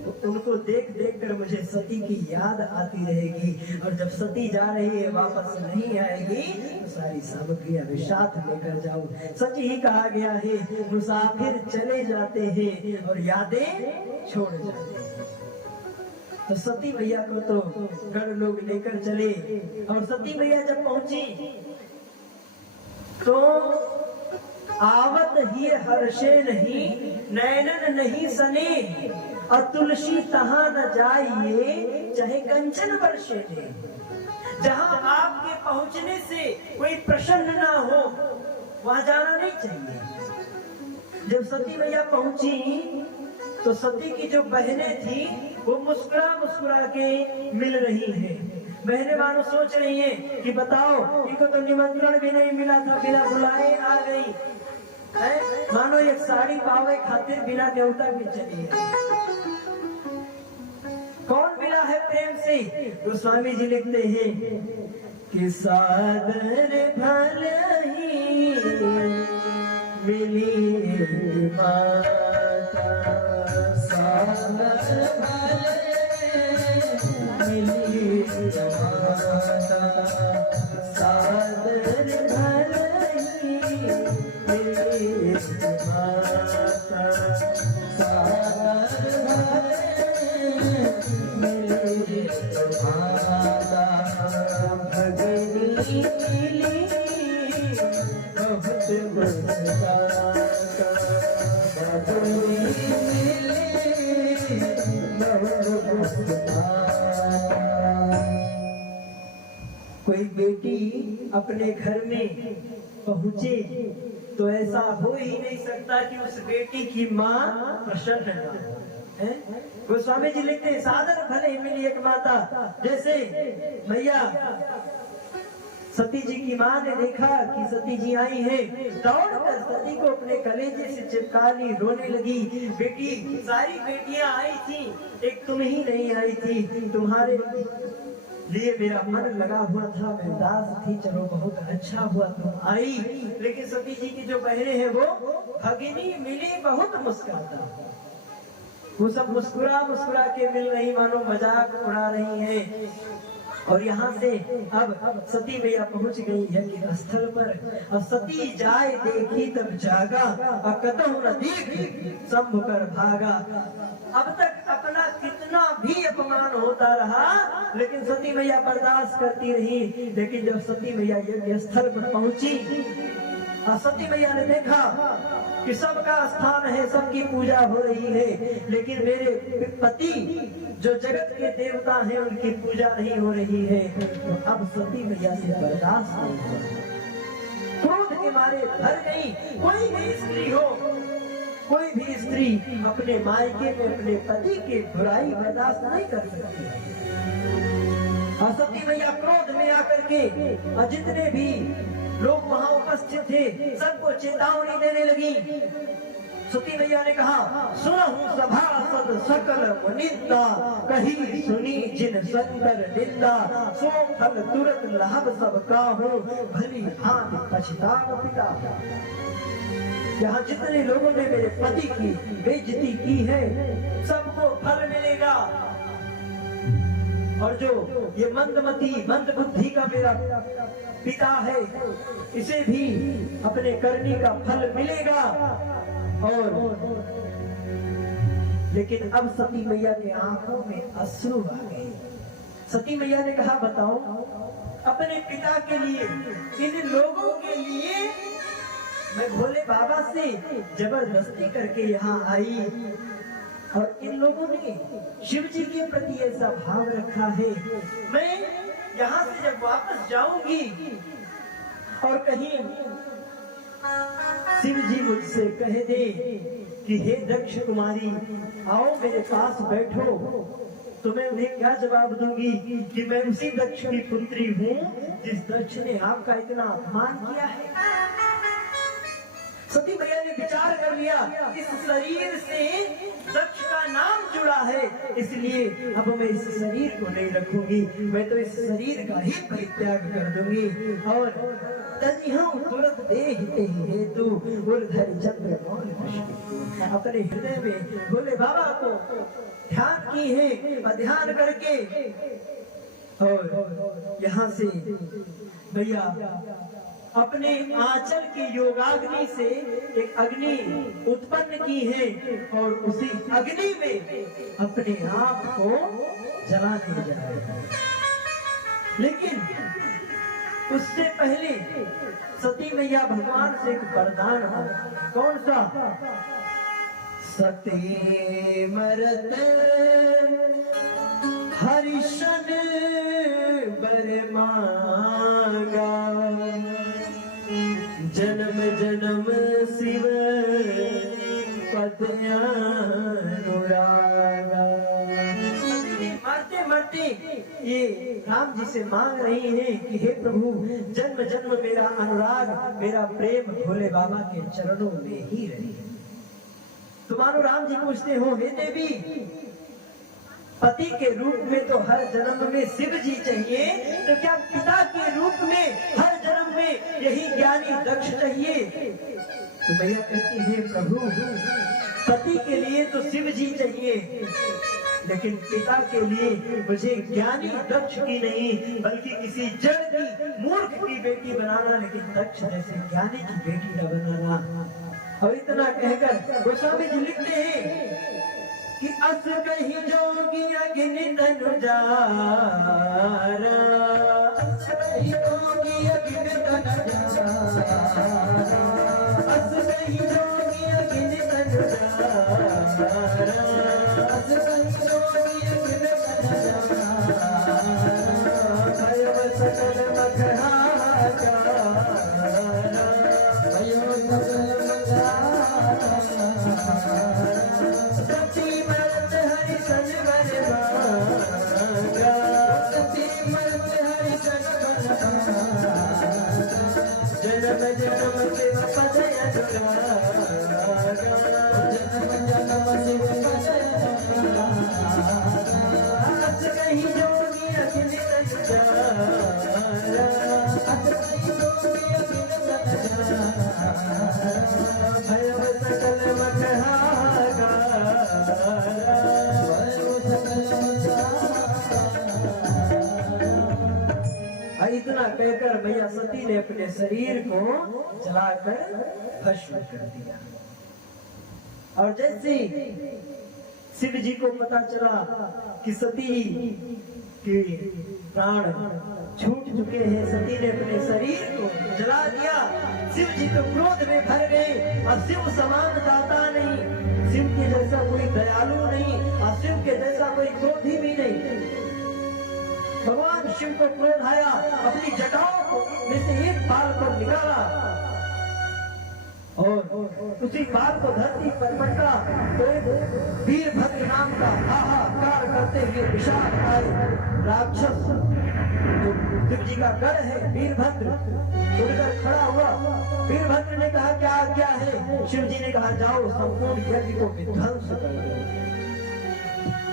तो उनको देख देख कर मुझे सती की याद आती रहेगी, और जब सती जा रही है वापस नहीं आएगी तो सारी सामग्रियां भी साथ लेकर जाओ। सच ही कहा गया है मुसाफिर चले जाते हैं और यादें छोड़ जाते हैं। तो सती मैया को तो गण लोग लेकर चले और सती मैया जब पहुंची तो आवत ही हर्षे नहीं नैनन नहीं सने, और तुलसी तहां न जाइए चाहे कंचन वर्षे ले। जहां आपके पहुंचने से कोई प्रसन्न ना हो वहां जाना नहीं चाहिए। जब सती मैया पहुंची तो सती की जो बहनें थी वो मुस्कुरा मुस्कुरा के मिल रही हैं। बहनें मानो सोच रही हैं कि बताओ इनको तो निमंत्रण भी नहीं मिला था, बिना बुलाए आ गई है, मानो एक साड़ी पावे खातिर बिना न्योता के चली है। कौन मिला है प्रेम से? गोस्वामी जी लिखते हैं कि सादर भल ही मिली माता, सादर भल मिली माता, सादर भल ही मिली माता, सादर भल मिली माता, भगनी मिली बहुत मुस्काता, भगनी मिली बहुत मुस्काता। कोई बेटी अपने घर में पहुंचे तो ऐसा हो ही नहीं सकता कि उस बेटी की माँ प्रसन्न ना हो। गोस्वामी जी लिखते हैं सादर भले ही मिली एक माता। जैसे मैया सती जी की माँ ने देखा कि सती जी आई हैं, दौड़कर सती को अपने कलेजे से चिपका ली, रोने लगी। बेटी सारी बेटियां आई थी, एक तुम ही नहीं आई थी, तुम्हारे लिए मेरा मन लगा हुआ था, मैं उदास थी, चलो बहुत अच्छा हुआ तुम आई। लेकिन सती जी की जो बहनें हैं वो भगिनी मिली बहुत मुस्कुराता, वो सब मुस्कुरा मुस्कुरा के मिल रही, मानो मजाक उड़ा रही हैं। और यहाँ से अब सती मैया पहुंच गई यज्ञ स्थल पर। और सती जाए देखी तब जागा, और कतहु न देखी शंभु कर भागा। अब तक अपना कितना भी अपमान होता रहा, लेकिन सती मैया बर्दाश्त करती रही। लेकिन जब सती मैया यज्ञ स्थल पर पहुंची, सती मैया ने देखा कि सबका स्थान है, सबकी पूजा हो रही है, लेकिन मेरे पति जो जगत के देवता हैं उनकी पूजा नहीं हो रही है। तो अब सती मैया से बर्दाश्त नहीं हो रहा, क्रोध के मारे भर गई। कोई भी स्त्री हो, कोई भी स्त्री अपने मायके में अपने पति की बुराई बर्दाश्त नहीं कर सकती। और सती मैया क्रोध में आकर के और जितने भी लोग वहां उपस्थित थे सबको चेतावनी देने लगी। सती मैया ने कहा, सुनहु सभासद सकल मुनिंदा, कही सुनी जिन शंकर निंदा, सो फल तुरंत लाभ सब काहू, भली भांति पछताव पिता। यहाँ जितने लोगों ने मेरे पति की बेइज्जती की है सबको फल मिलेगा। और जो ये मंदमती मंद बुद्धि का मेरा पिता है, इसे भी अपने करनी का फल मिलेगा। और लेकिन अब सती मैया के आंखों में अश्रु आ गए। सती मैया ने कहा, बताओ अपने पिता के लिए, इन लोगों के लिए मैं भोले बाबा से जबरदस्ती करके यहाँ आई, और इन लोगों ने शिव जी के प्रति ऐसा भाव रखा है। मैं यहाँ से जब वापस जाऊंगी और कहीं शिव जी मुझसे कह दे कि हे दक्ष कुमारी आओ मेरे पास बैठो, तो मैं उन्हें क्या जवाब दूंगी कि मैं उसी दक्ष की पुत्री हूँ जिस दक्ष ने आपका इतना अपमान किया है। सती मैया ने विचार कर लिया, इस शरीर से दक्ष का नाम जुड़ा है, इसलिए अब मैं इस शरीर को नहीं रखूंगी, मैं तो इस शरीर का ही परित्याग कर दूंगी। और तुरंत देहते हेतु उर्धर चंद्र अपने हृदय में भोले बाबा को ध्यान की है, ध्यान करके और यहाँ से भैया अपने आंचल की योगाग्नि से एक अग्नि उत्पन्न की है और उसी अग्नि में अपने आप को जलाने जा रहे हैं। लेकिन उससे पहले सती मैया भगवान से एक वरदान मांगा। कौन सा? सती मरत हरिशन बर मांगा, जन्म जन्म शिव पद अनुरागा। मरते मरते ये राम जी से मांग रही हैं कि हे प्रभु, जन्म जन्म मेरा अनुराग, मेरा प्रेम भोले बाबा के चरणों में ही रहे। तुम्हारो राम जी पूछते हो, हे देवी, पति के रूप में तो हर जन्म में शिव जी चाहिए, तो क्या पिता के रूप में हर जन्म में यही ज्ञानी दक्ष चाहिए? तो मैया कहती है, प्रभु पति के लिए तो शिव जी चाहिए, लेकिन पिता के लिए मुझे ज्ञानी दक्ष की नहीं बल्कि किसी जड़ की मूर्ख की बेटी बनाना, लेकिन दक्ष जैसे ज्ञानी की बेटी न बनाना। और इतना कहकर गोस्वामी जी लिखते हैं कि अस कहीं जोगी अग्नि तनु जारा, अस कहीं जोगी अग्नि तनु जारा, अस कहीं जोगी अग्नि तनु जारा, अस कहीं जोगी अग्नि तनु जारा, भयव सकल मखहारा, भयव सकल जन्म जन्म इतना कहकर मैया सती ने अपने शरीर को जलाकर भस्म कर दिया। और जैसे शिव जी को पता चला कि सती के प्राण छूट चुके हैं, सती ने अपने शरीर को जला दिया। शिव जी तो क्रोध में भर गए। और शिव समान दाता नहीं, शिव के जैसा कोई दयालु नहीं, और शिव के जैसा कोई क्रोधी भी नहीं। भगवान शिव को क्रोध आया, अपनी जटाओं में से एक बाल को निकाला और उसी बाल को धरती पर पटका। तो वीरभद्र नाम का हाहाकार करते हुए विशाल राक्षस जो शिव जी का गढ़ है वीरभद्र उड़कर खड़ा हुआ। वीरभद्र ने कहा क्या आज्ञा है? शिव जी ने कहा जाओ संपूर्ण यज्ञ को विध्वंस कर दो।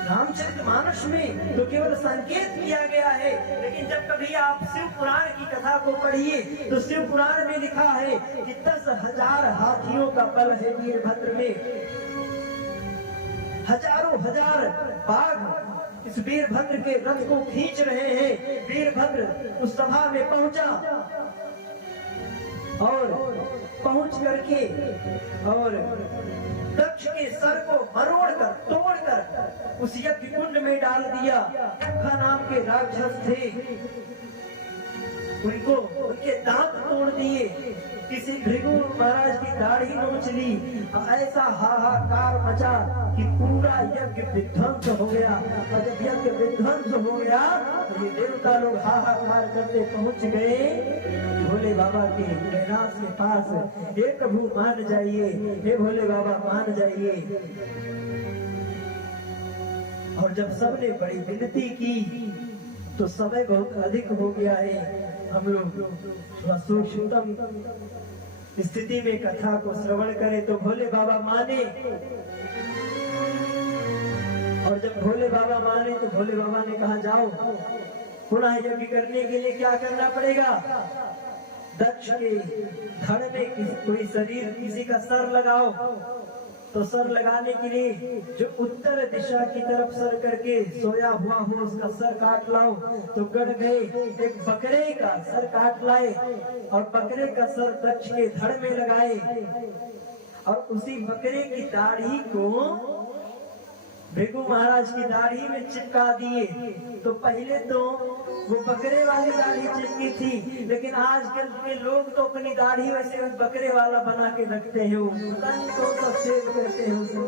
रामचरितमानस में तो केवल संकेत किया गया है, लेकिन जब कभी आप शिव पुराण की कथा को पढ़िए तो शिव पुराण में लिखा है कि 10,000 हाथियों का बल है वीरभद्र में। हजारों हजार बाघ इस वीरभद्र के रथ को खींच रहे हैं। वीरभद्र उस सभा में पहुंचा और पहुंच करके और दक्ष के सर को मरोड़कर तोड़कर उस यज्ञ कुंड में डाल दिया। खा नाम के राक्षस थे, उनके दांत तोड़ दिए। किसी भृगु महाराज की दाढ़ी नोच ली। ऐसा हाहाकार मचा कि पूरा यज्ञ विध्वंस हो गया। और जब यज्ञ विध्वंस हो गया तो ये देवता लोग हाहाकार करते पहुंच गए भोले बाबा के कैलाश के पास। हे प्रभु मान जाइए, हे भोले बाबा मान जाइए। और जब सबने बड़ी विनती की तो समय बहुत अधिक हो गया है। हम लोग थोड़ा सूक्ष्मतम स्थिति में कथा को श्रवण करें तो भोले बाबा माने। और जब भोले बाबा माने तो भोले बाबा ने कहा जाओ पुनः यज्ञ करने के लिए क्या करना पड़ेगा? दक्ष के धड़ में कोई शरीर किसी का सर लगाओ। तो सर लगाने के लिए जो उत्तर दिशा की तरफ सर करके सोया हुआ हो उसका सर काट लाओ। तो गढ़ गए, एक बकरे का सर काट लाए और बकरे का सर दक्ष के धड़ में लगाए और उसी बकरे की दाढ़ी को भृगु महाराज की दाढ़ी में चिपका दिए। तो पहले तो वो बकरे वाली दाढ़ी चिपकी थी, लेकिन आजकल के लोग तो अपनी दाढ़ी वैसे बकरे वाला बना के रखते हैं। वो पता नहीं कौन सा सेव करते हैं उसको।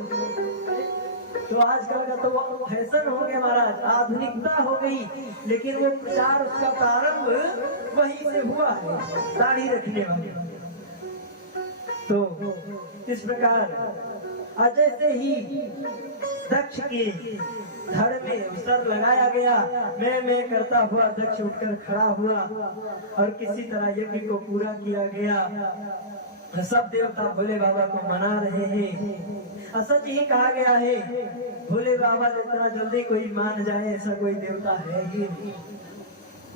तो आजकल का तो वो फैशन हो गया महाराज, आधुनिकता हो गई, लेकिन वो प्रचार उसका प्रारंभ वहीं से हुआ है, दाढ़ी रखने वाले। तो इस प्रकार जैसे ही दक्ष के धड़ में सर लगाया गया, मैं करता हुआ दक्ष उठकर खड़ा हुआ और किसी तरह यज्ञ को पूरा किया गया। सब देवता भोले बाबा को मना रहे हैं। सच ही कहा गया है भोले बाबा जितना जल्दी कोई मान जाए ऐसा कोई देवता है ही नहीं।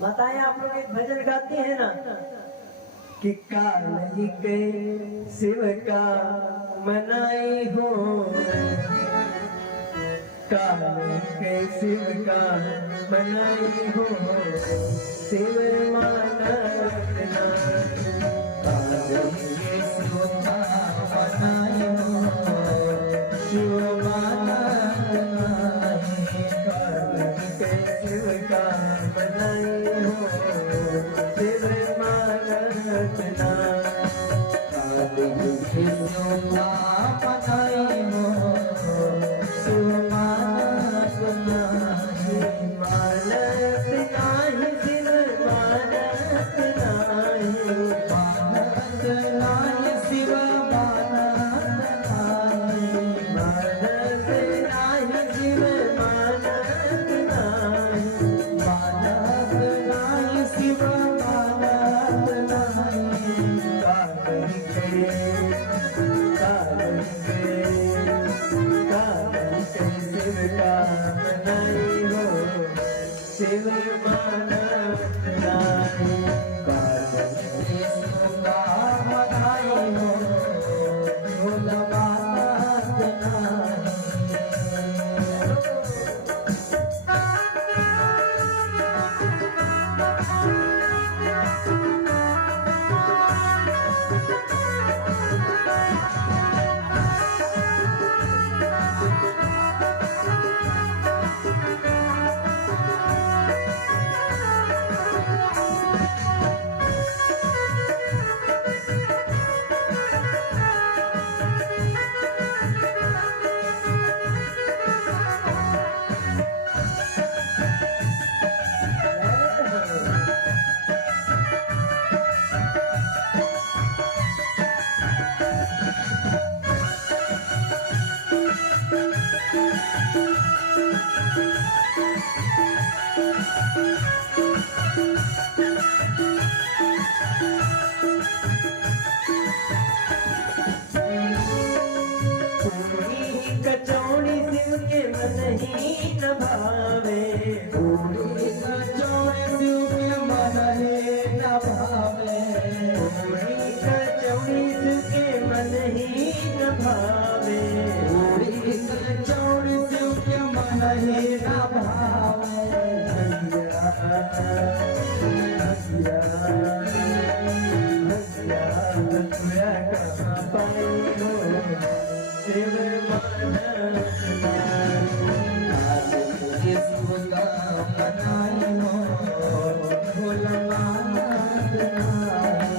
माताएं आप लोग एक भजन गाती हैं ना कि काल के शिव का मनाई हो, काल के शिव का मनाई हो, शिव मानना। काल के शिव का मनाई हो, शिव मानना। काल के शिव का मनाई हो, शिव मानना। काल के शिव का मनाई हो, ही न भावे, पूरी कचौड़ी शिव के मन ही न भावे, पूरी कचौड़ी शिव के मन ही न भावे, पूरी कचौड़ी शिव के मन ही न भावे। हसिया हसिया हसिया कहाँ पाई हो शिव मन ये शिव का मनाई हो भोलानाथ नाई।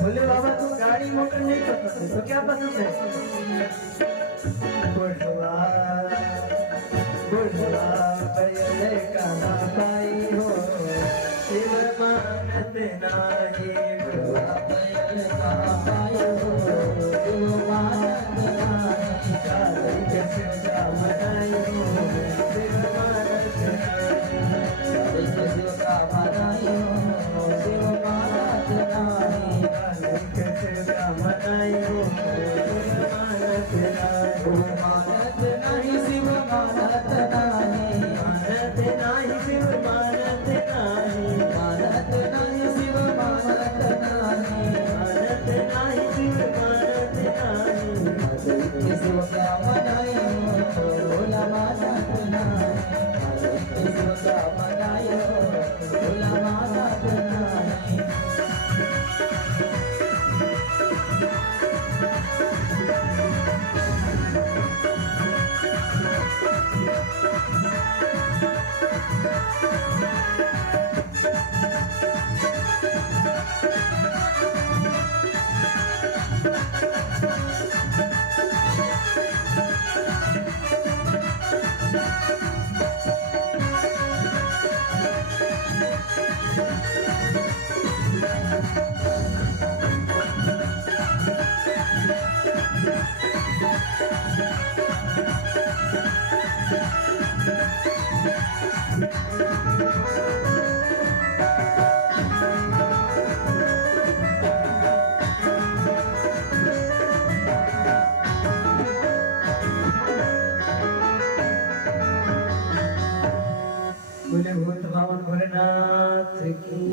बोले बाबा तू गाड़ी मोटर नहीं पसंद है तो क्या पसंद है? बुढ़वा बुढ़वा पहले कहाँ पाई हो शिव मानत नाही, बुढ़वा पहले कहाँ पाई हो शिव मानत नाही, काले के शिवका मनाई हो शिव मानत नाही, काले के शिवका मनाई हो शिव मानत नाही, काले के शिवका मनाई हो शिव मानत नाही, मानत नाही शिव मानत नाही, मानत नाही शिव मानत नाही, मानत नाही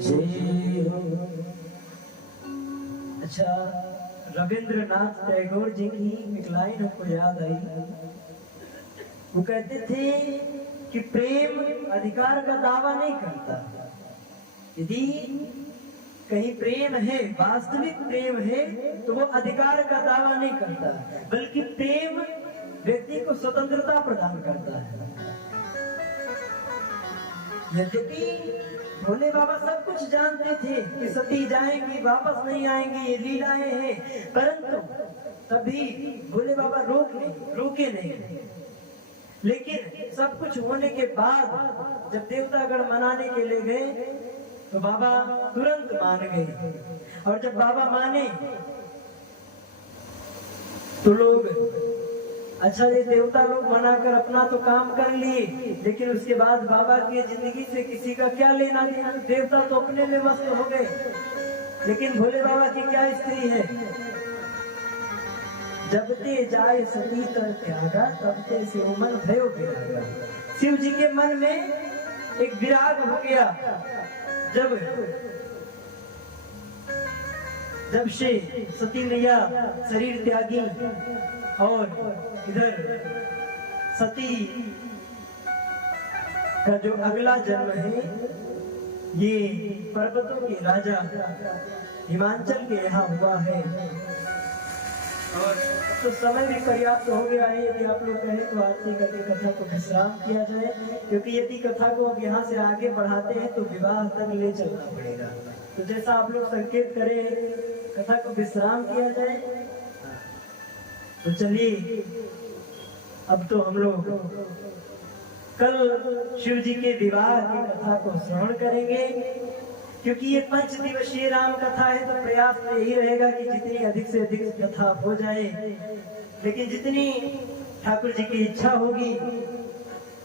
जय हो। अच्छा, रविंद्रनाथ टैगोर जी की एक लाइन हमको याद आई। वो कहते थे कि प्रेम अधिकार का दावा नहीं करता। यदि कहीं प्रेम है, वास्तविक प्रेम है, तो वो अधिकार का दावा नहीं करता, बल्कि प्रेम व्यक्ति को स्वतंत्रता प्रदान करता है। यद्यपि भोले बाबा सब कुछ जानते थे कि सती जाएंगी, वापस नहीं आएंगी, ये लीलाएं हैं, परंतु तभी भोले बाबा रोके नहीं। लेकिन सब कुछ होने के बाद जब देवतागण मनाने के लिए गए तो बाबा तुरंत मान गए। और जब बाबा माने तो लोग, अच्छा ये देवता लोग मनाकर अपना तो काम कर लिए, लेकिन उसके बाद बाबा की जिंदगी से किसी का क्या लेना देना। देवता तो अपने में मस्त हो गए, लेकिन भोले बाबा की क्या स्त्री है। जब ते जाए सती तर त्यागा, तब ते शिव मन भयो विरागा। शिव जी के मन में एक विराग हो गया। जब से सती मैया शरीर त्यागी और इधर सती का जो अगला जन्म है ये पर्वतों के राजा हिमाचल के यहाँ हुआ है। और तो समय भी पर्याप्त हो गया है। यदि आप लोग कहें तो आरती करके कथा को विश्राम किया जाए, क्योंकि यदि कथा को अब यहाँ से आगे बढ़ाते हैं तो विवाह तक ले चलना पड़ेगा। तो जैसा आप लोग संकेत करें, कथा को विश्राम किया जाए। तो चलिए, अब तो हम लोग कल शिव जी के विवाह की कथा को श्रवण करेंगे, क्योंकि ये 5 दिवसीय राम कथा है। तो प्रयास तो यही रहेगा कि जितनी अधिक से अधिक कथा हो जाए, लेकिन जितनी ठाकुर जी की इच्छा होगी।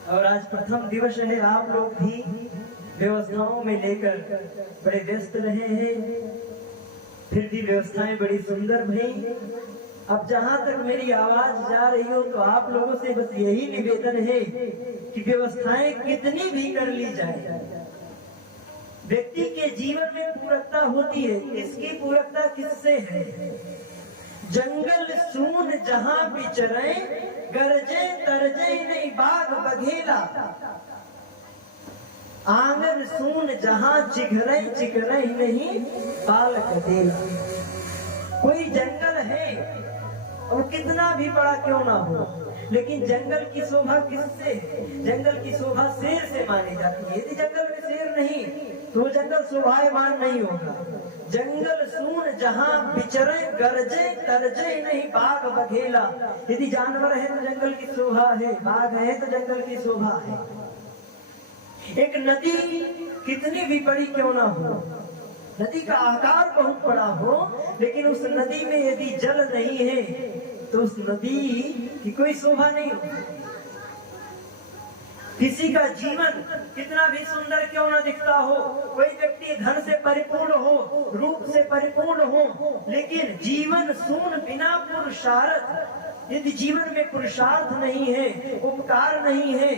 और आज प्रथम दिवस है, आप लोग भी व्यवस्थाओं में लेकर बड़े व्यस्त रहे हैं, फिर भी व्यवस्थाएं बड़ी सुंदर भई। अब जहां तक मेरी आवाज जा रही हो तो आप लोगों से बस यही निवेदन है कि व्यवस्थाएं कितनी भी कर ली जाए, व्यक्ति के जीवन में पूरकता होती है। इसकी पूरकता किससे है? जंगल सून जहां विचरे, गरजे तरजे नहीं बाघ बघेला। आंगन सून जहां चिघरे चिघरे नहीं बालक देला। कोई जंगल है, और कितना भी बड़ा क्यों ना हो, लेकिन जंगल की शोभा किससे? जंगल की शोभा शेर से मानी जाती है। यदि जंगल में शेर नहीं तो जंगल शोभायमान नहीं होगा। जंगल सून जहां विचरे, गरजे तरजे नहीं बाघ बघेला। यदि जानवर है तो जंगल की शोभा है, बाघ है तो जंगल की शोभा है। एक नदी कितनी भी बड़ी क्यों ना हो, नदी का आकार बहुत बड़ा हो, लेकिन उस नदी में यदि जल नहीं है तो उस नदी की कोई शोभा नहीं होती। किसी का जीवन कितना भी सुंदर क्यों ना दिखता हो, कोई व्यक्ति धन से परिपूर्ण हो, रूप से परिपूर्ण हो, लेकिन जीवन शून्य बिना पुरुषार्थ, यदि जीवन में पुरुषार्थ नहीं है, उपकार नहीं है,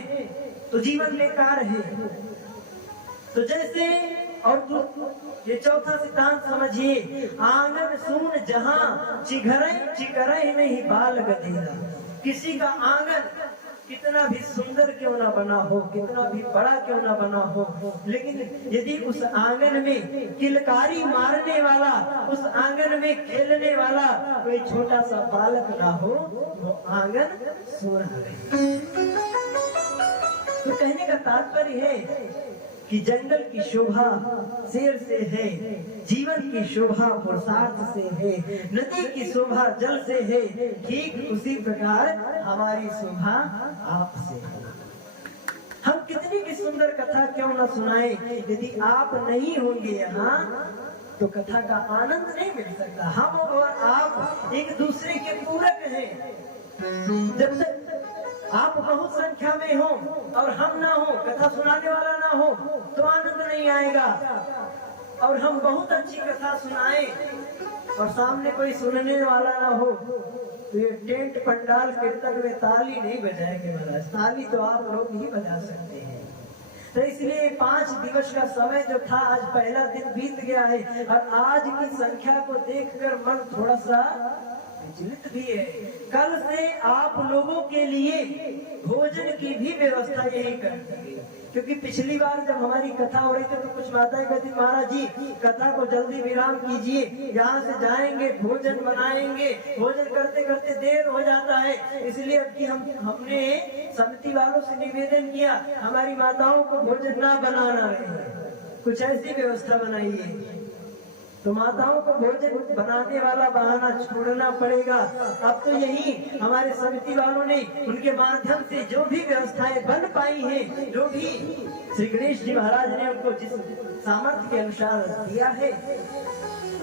तो जीवन बेकार है। तो जैसे, और तो ये चौथा सिद्धांत समझिए, आंगन सून जहां चिघरे चिघरे नहीं बाल गधेला। किसी का आंगन कितना भी सुंदर क्यों ना बना हो, कितना भी बड़ा क्यों ना बना हो, लेकिन यदि उस आंगन में किलकारी मारने वाला, उस आंगन में खेलने वाला कोई छोटा सा बालक ना हो, वो आंगन सूना है। तो कहने का तात्पर्य है कि जंगल की शोभा शेर से है, जीवन की शोभा पुरुषार्थ से है, नदी की शोभा जल से है, ठीक उसी प्रकार हमारी शोभा आपसे है। हम कितनी भी सुंदर कथा क्यों न सुनाए, यदि आप नहीं होंगे यहाँ तो कथा का आनंद नहीं मिल सकता। हम और आप एक दूसरे के पूरक हैं। जब तक आप बहुत संख्या में हो और हम ना हो, कथा सुनाने वाला ना हो, तो आनंद नहीं आएगा। और हम बहुत अच्छी कथा सुनाए और सामने कोई सुनने वाला ना हो, तो ये टेंट पंडाल कीर्तन में ताली नहीं बजाएंगे महाराज। ताली तो आप लोग ही बजा सकते हैं। तो इसलिए 5 दिवस का समय जो था, आज पहला दिन बीत गया है और आज की संख्या को देखकर मन थोड़ा सा विचलित भी है। कल से आप लोगों के लिए भोजन की भी व्यवस्था यही कर दी, क्योंकि पिछली बार जब हमारी कथा हो रही थी तो कुछ माताएं कहती, महाराज जी कथा को जल्दी विराम कीजिए, यहाँ से जाएंगे भोजन बनाएंगे, भोजन करते करते देर हो जाता है, इसलिए अब की हमने समिति वालों से निवेदन किया हमारी माताओं को भोजन ना बनाना रहे, कुछ ऐसी व्यवस्था बनाइए। तो माताओं को भोजन बनाने वाला बहाना छोड़ना पड़ेगा। अब तो यही हमारे समिति वालों ने उनके माध्यम से जो भी व्यवस्थाएं बन पाई हैं, जो भी श्री गणेश जी महाराज ने उनको जिस सामर्थ्य के अनुसार दिया है,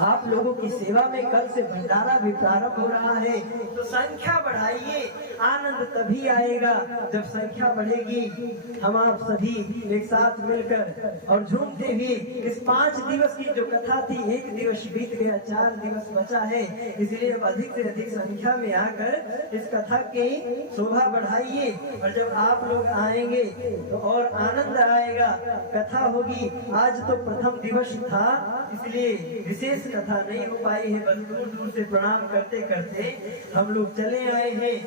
आप लोगों की सेवा में कल से भंडारा भी प्रारंभ हो रहा है। तो संख्या बढ़ाइए, आनंद तभी आएगा जब संख्या बढ़ेगी। हम आप सभी एक साथ मिलकर और झूमते हुए इस 5 दिवस की जो कथा थी, 1 दिवस बीत गया, 4 दिवस बचा है, इसलिए अब अधिक से अधिक संख्या में आकर इस कथा की शोभा बढ़ाइए। और जब आप लोग आएंगे तो और आनंद आएगा, कथा होगी। आज तो प्रथम दिवस था, इसलिए विशेष कथा नहीं हो पाई है, बस दूर दूर से प्रणाम करते करते हम लोग चले आए हैं,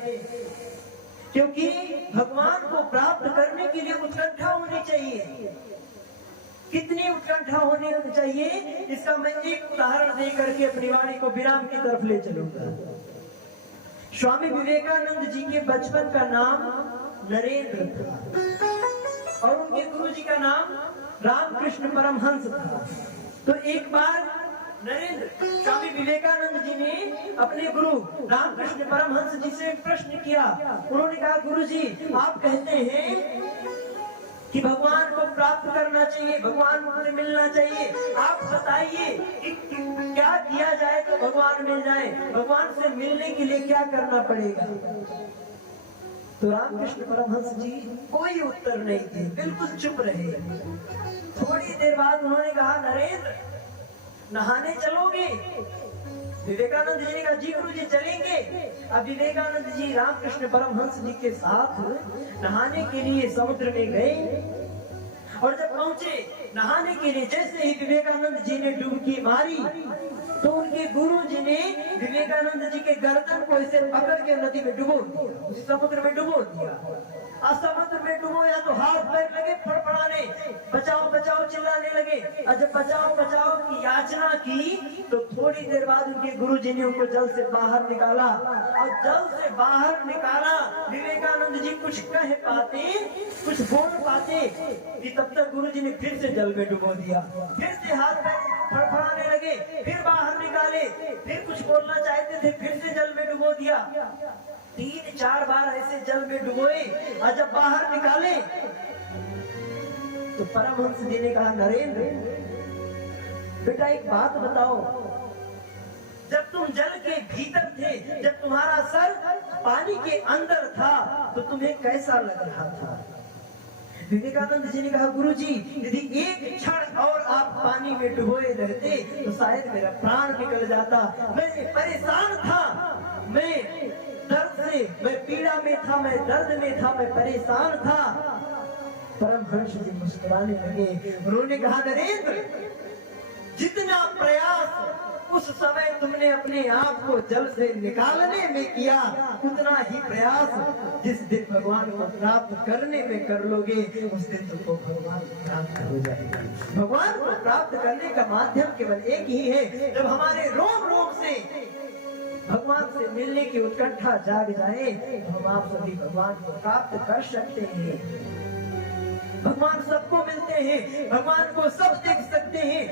क्योंकि भगवान को प्राप्त करने के लिए उत्कंठा होनी चाहिए। कितनी उत्कंठा होनी चाहिए, इसका मैं एक उदाहरण दे करके अपनी वाणी को विराम की तरफ ले चलूंगा। स्वामी विवेकानंद जी के बचपन का नाम नरेंद्र था और उनके गुरु जी का नाम रामकृष्ण परमहंस था। तो एक बार नरेंद्र स्वामी विवेकानंद जी ने अपने गुरु रामकृष्ण परमहंस जी से एक प्रश्न किया। उन्होंने कहा, गुरु जी आप कहते हैं कि भगवान को प्राप्त करना चाहिए, भगवान से मिलना चाहिए, आप बताइए कि क्या किया जाए तो भगवान मिल जाए, भगवान से मिलने के लिए क्या करना पड़ेगा। तो रामकृष्ण परमहंस जी कोई उत्तर नहीं दिए, बिल्कुल चुप रहे। थोड़ी देर बाद उन्होंने कहा, नरेंद्र नहाने चलोगे? विवेकानंद जी ने कहा, जी गुरु जी चलेंगे। अब विवेकानंद जी रामकृष्ण परमहंस जी के साथ नहाने के लिए समुद्र में गए और जब पहुंचे नहाने के लिए, जैसे ही विवेकानंद जी ने डुबकी मारी तो उनके गुरु जी ने विवेकानंद जी के गर्दन को इसे पकड़ के नदी में डुबो दिया, उस समुद्र में डुबो दिया। समुद्र में डुबोया तो हाथ पैर लगे फड़फड़ाने, बचाओ बचाओ चिल्लाने लगे। और जब बचाओ बचाओ की याचना की तो थोड़ी देर बाद उनके गुरुजी ने उनको जल से बाहर निकाला और जल से बाहर निकाला। विवेकानंद जी कुछ कह पाते, कुछ बोल पाते कि तब तक गुरुजी ने फिर से जल में डुबो दिया, फिर से हाथ पैर फड़फड़ाने लगे, फिर बाहर निकाले, फिर कुछ बोलना चाहते थे, फिर से जल में डुबो दिया। 3-4 बार ऐसे जल में डुबोए और जब बाहर निकाले तो परमहंस जी ने कहा, नरेंद्र बेटा एक बात बताओ, जब तुम जल के भीतर थे, जब तुम्हारा सर पानी के अंदर था तो तुम्हें कैसा लग रहा था? विवेकानंद जी ने कहा, गुरुजी यदि एक क्षण और आप पानी में डुबोए रहते तो शायद मेरा प्राण निकल जाता। मैं परेशान था, मैं दर्द से, मैं पीड़ा में था, मैं दर्द में था, मैं परेशान था। परमहंस जी मुस्कुराने लगे। उन्होंने कहा, नरेंद्र जितना प्रयास उस समय तुमने अपने आप को जल से निकालने में किया, उतना ही प्रयास जिस दिन भगवान को प्राप्त करने में कर लोगे, उस दिन तुमको भगवान प्राप्त हो जाएगा। भगवान को प्राप्त करने का माध्यम केवल एक ही है, जब हमारे रोम रोम से भगवान से मिलने की उत्कंठा जाग जाए तो हम आप सभी भगवान को प्राप्त कर सकते हैं। भगवान सबको मिलते हैं, भगवान को सब देख सकते हैं।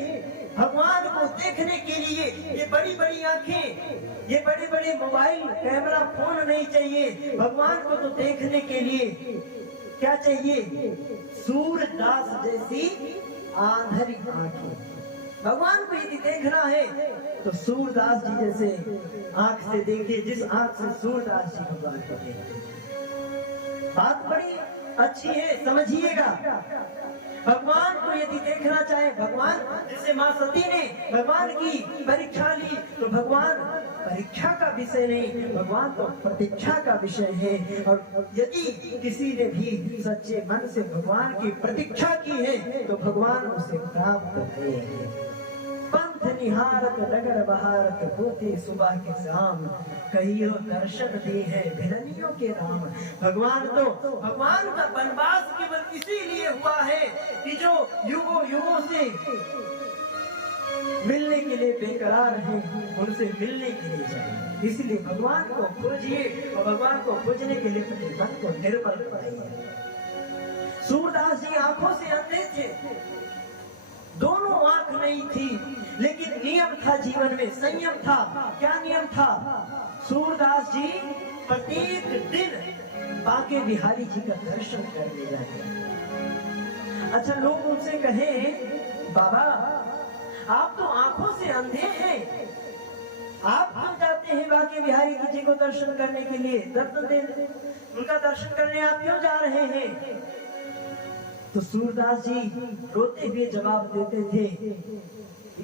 भगवान को देखने के लिए ये बड़ी बड़ी आंखें, ये बड़े बड़े मोबाइल कैमरा फोन नहीं चाहिए। भगवान को तो देखने के लिए क्या चाहिए? सूरदास जैसी आंधरी आंखें। भगवान को यदि देखना है तो सूरदास जी जैसे आंख से देखिए, जिस आंख से सूरदास जी भगवान को देखते। बात बड़ी अच्छी है, समझिएगा। भगवान को यदि देखना चाहे, भगवान जैसे माँ सती ने भगवान की परीक्षा ली, तो भगवान परीक्षा का विषय नहीं, भगवान तो प्रतीक्षा का विषय है। और यदि किसी ने भी सच्चे मन से भगवान की प्रतीक्षा की है तो भगवान उसे प्राप्त है। पंथ निहारत नगर बहारत होते सुबह के शाम, कहियो दर्शन दी है भिलनियों के राम। भगवान का वनवास केवल इसीलिए हुआ है कि जो युगों युगों से मिलने के लिए बेकरार है, उनसे मिलने के लिए जाइए। इसलिए भगवान को खोजिए और भगवान को खोजने के लिए अपने मन को निर्मल बनाइए। सूरदास जी आंखों से अंधे थे, दोनों आंख नहीं थी, लेकिन नियम था जीवन में, संयम था। क्या नियम था? सूरदास जी प्रत्येक दिन बांके बिहारी जी का दर्शन करने जाते। अच्छा, लोग उनसे कहें, बाबा आप तो आंखों से अंधे हैं, आप क्यों जाते हैं बांके बिहारी जी को दर्शन करने के लिए, दर्शन देने, उनका दर्शन करने आप क्यों जा रहे हैं? तो सूरदास जी रोते हुए जवाब देते थे कि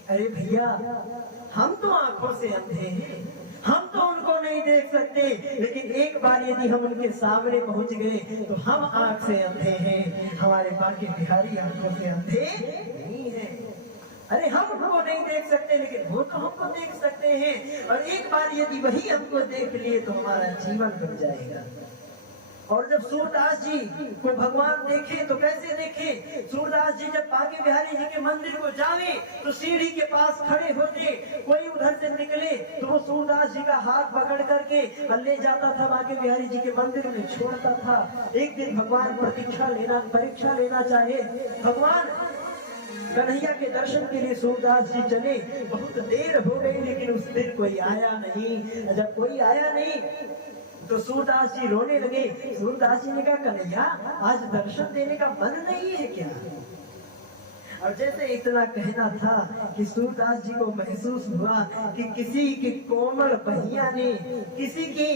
अरे भैया, हम तो आंखों से अंधे हैं, हम तो उनको नहीं देख सकते, लेकिन एक बार यदि हम उनके सामने पहुंच गए तो हम आंख से अंधे हैं, हमारे बांके बिहारी आंखों से अंधे नहीं है। अरे हम उनको नहीं देख सकते, लेकिन वो तो हमको देख सकते हैं, और एक बार यदि वही हमको देख लिए तो हमारा जीवन बन जाएगा। और जब सूरदास जी को भगवान देखे तो कैसे देखे? सूरदास जी जब बांके बिहारी जी के मंदिर को जावे तो सीढ़ी के पास खड़े होते, कोई उधर से निकले तो वो सूरदास जी का हाथ पकड़ करके ले जाता था, बांके बिहारी जी के मंदिर में छोड़ता था। एक दिन भगवान परीक्षा लेना चाहे, भगवान कन्हैया के दर्शन के लिए सूरदास जी चले, बहुत देर हो गई, लेकिन उस दिन कोई आया नहीं। जब कोई आया नहीं तो सूरदास जी रोने लगे। सूरदास जी ने कहा, कन्हैया आज दर्शन देने का मन नहीं है क्या? और जैसे इतना कहना था कि सूरदास जी को महसूस हुआ कि किसी की कोमल पहिया ने, किसी की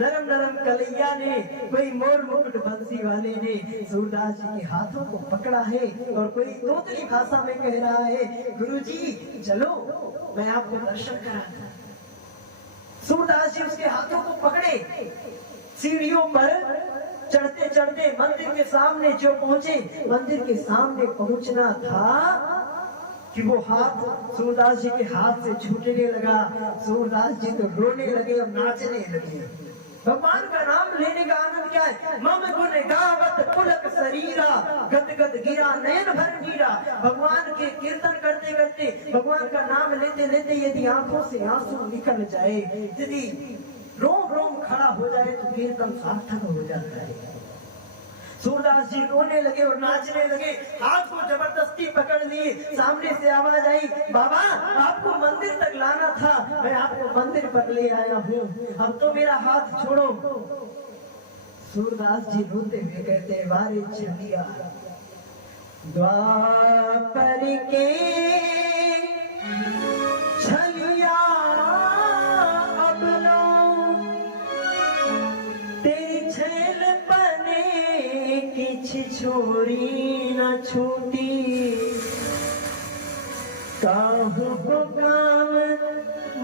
नरम नरम कलैया ने, कोई मोर मुकुट बंसी वाले ने सूरदास जी के हाथों को पकड़ा है, और कोई तोतली भाषा में कह रहा है, गुरुजी चलो मैं आपको दर्शन कराता। सूरदास जी उसके हाथों को पकड़े, सीढ़ियों पर चढ़ते चढ़ते मंदिर के सामने जो पहुंचे, मंदिर के सामने पहुंचना था कि वो हाथ सूरदास जी के हाथ से छूटने लगा। सूरदास जी तो रोने लगे और नाचने लगे। भगवान का नाम लेने का आनंद क्या है? मम गुण गावत पुलक शरीरा, गद गद गिरा नयन भर नीरा। भगवान के कीर्तन करते करते, भगवान का नाम लेते लेते यदि आंखों से आंसू निकल जाए, यदि रोम रोम खड़ा हो जाए तो कीर्तन सार्थक हो जाता है। सूरदास जी रोने लगे और नाचने लगे, हाथ को जबरदस्ती पकड़ लिए। सामने से आवाज आई, बाबा आपको मंदिर तक लाना था, मैं आपको मंदिर पर ले आया हूँ, अब तो मेरा हाथ छोड़ो। सूरदास जी रोते हुए कहते, वारे छलिया द्वापर के छलिया अब लो, तेरी छेल बने किछ छोरी न छूटी, काहू को काम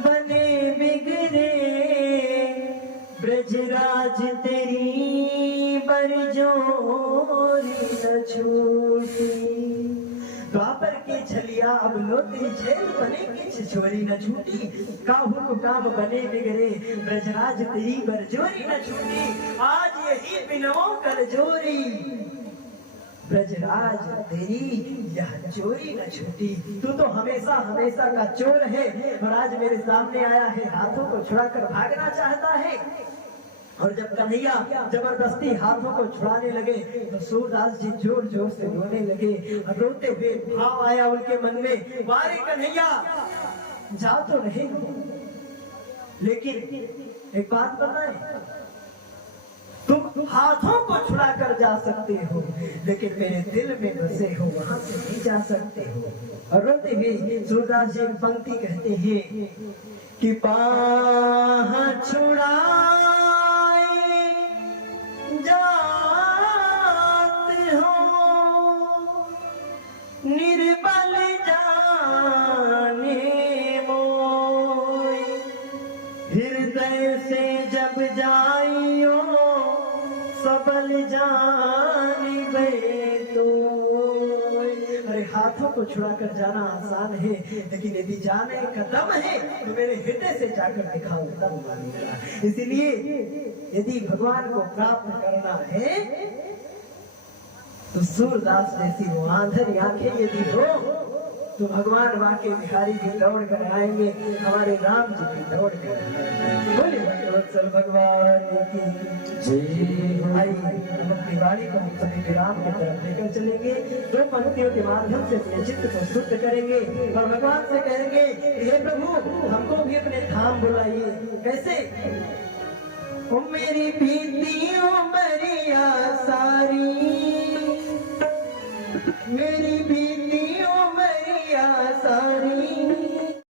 बने बिगड़े, ब्रजराज तेरी बरजोरी न छूटी। द्वापर के छलिया अब लो, तेरी झेल बने किछ छोरी न छूटी, काहू को काम बने बिगड़े, ब्रजराज तेरी बरजोरी न छूटी। आज यही बिनवो कर जोरी, ब्रजराज तेरी यह चोरी न छूटी। तू तो हमेशा हमेशा का चोर है, और आज मेरे सामने आया है, हाथों को छुड़ाकर भागना चाहता है। और जब कन्हैया जबरदस्ती हाथों को छुड़ाने लगे तो सूरदास जी जोर जोर से रोने लगे, और रोते हुए भाव आया उनके मन में, वारे कन्हैया जा तो रहे हो, लेकिन एक बात बताएं, तुम हाथों को छुड़ा कर जा सकते हो, लेकिन मेरे दिल में बसे हो, वहां से नहीं जा सकते हो। और रोते हुए सूरदास जी पंक्ति कहते हैं कि बाह छुड़ाए जात हो, फल जानी गए तो। अरे हाथों को छुड़ाकर जाना आसान है, लेकिन यदि जाने का दम है तो मेरे हृदय से जाकर दिखाओ दम मानेगा। इसीलिए यदि भगवान को प्राप्त करना है तो सूरदास जैसी वो आंधर आंखें यदि हो तो भगवान वाके बिहारी भी दौड़ कर आएंगे, हमारे राम जी भी दौड़ कर आएंगे। बोले भगवत्सल भगवान की जय। आइए हम अपनी वाणी को हम सभी विराम की तरफ लेकर चलेंगे। दो पंक्तियों के माध्यम से अपने चित्त को शुद्ध करेंगे और भगवान से कहेंगे, हे प्रभु हमको भी अपने धाम बुलाइए। कैसे? ओ मेरी बीती उमरिया सारी, मेरी बीती उमरिया सारी,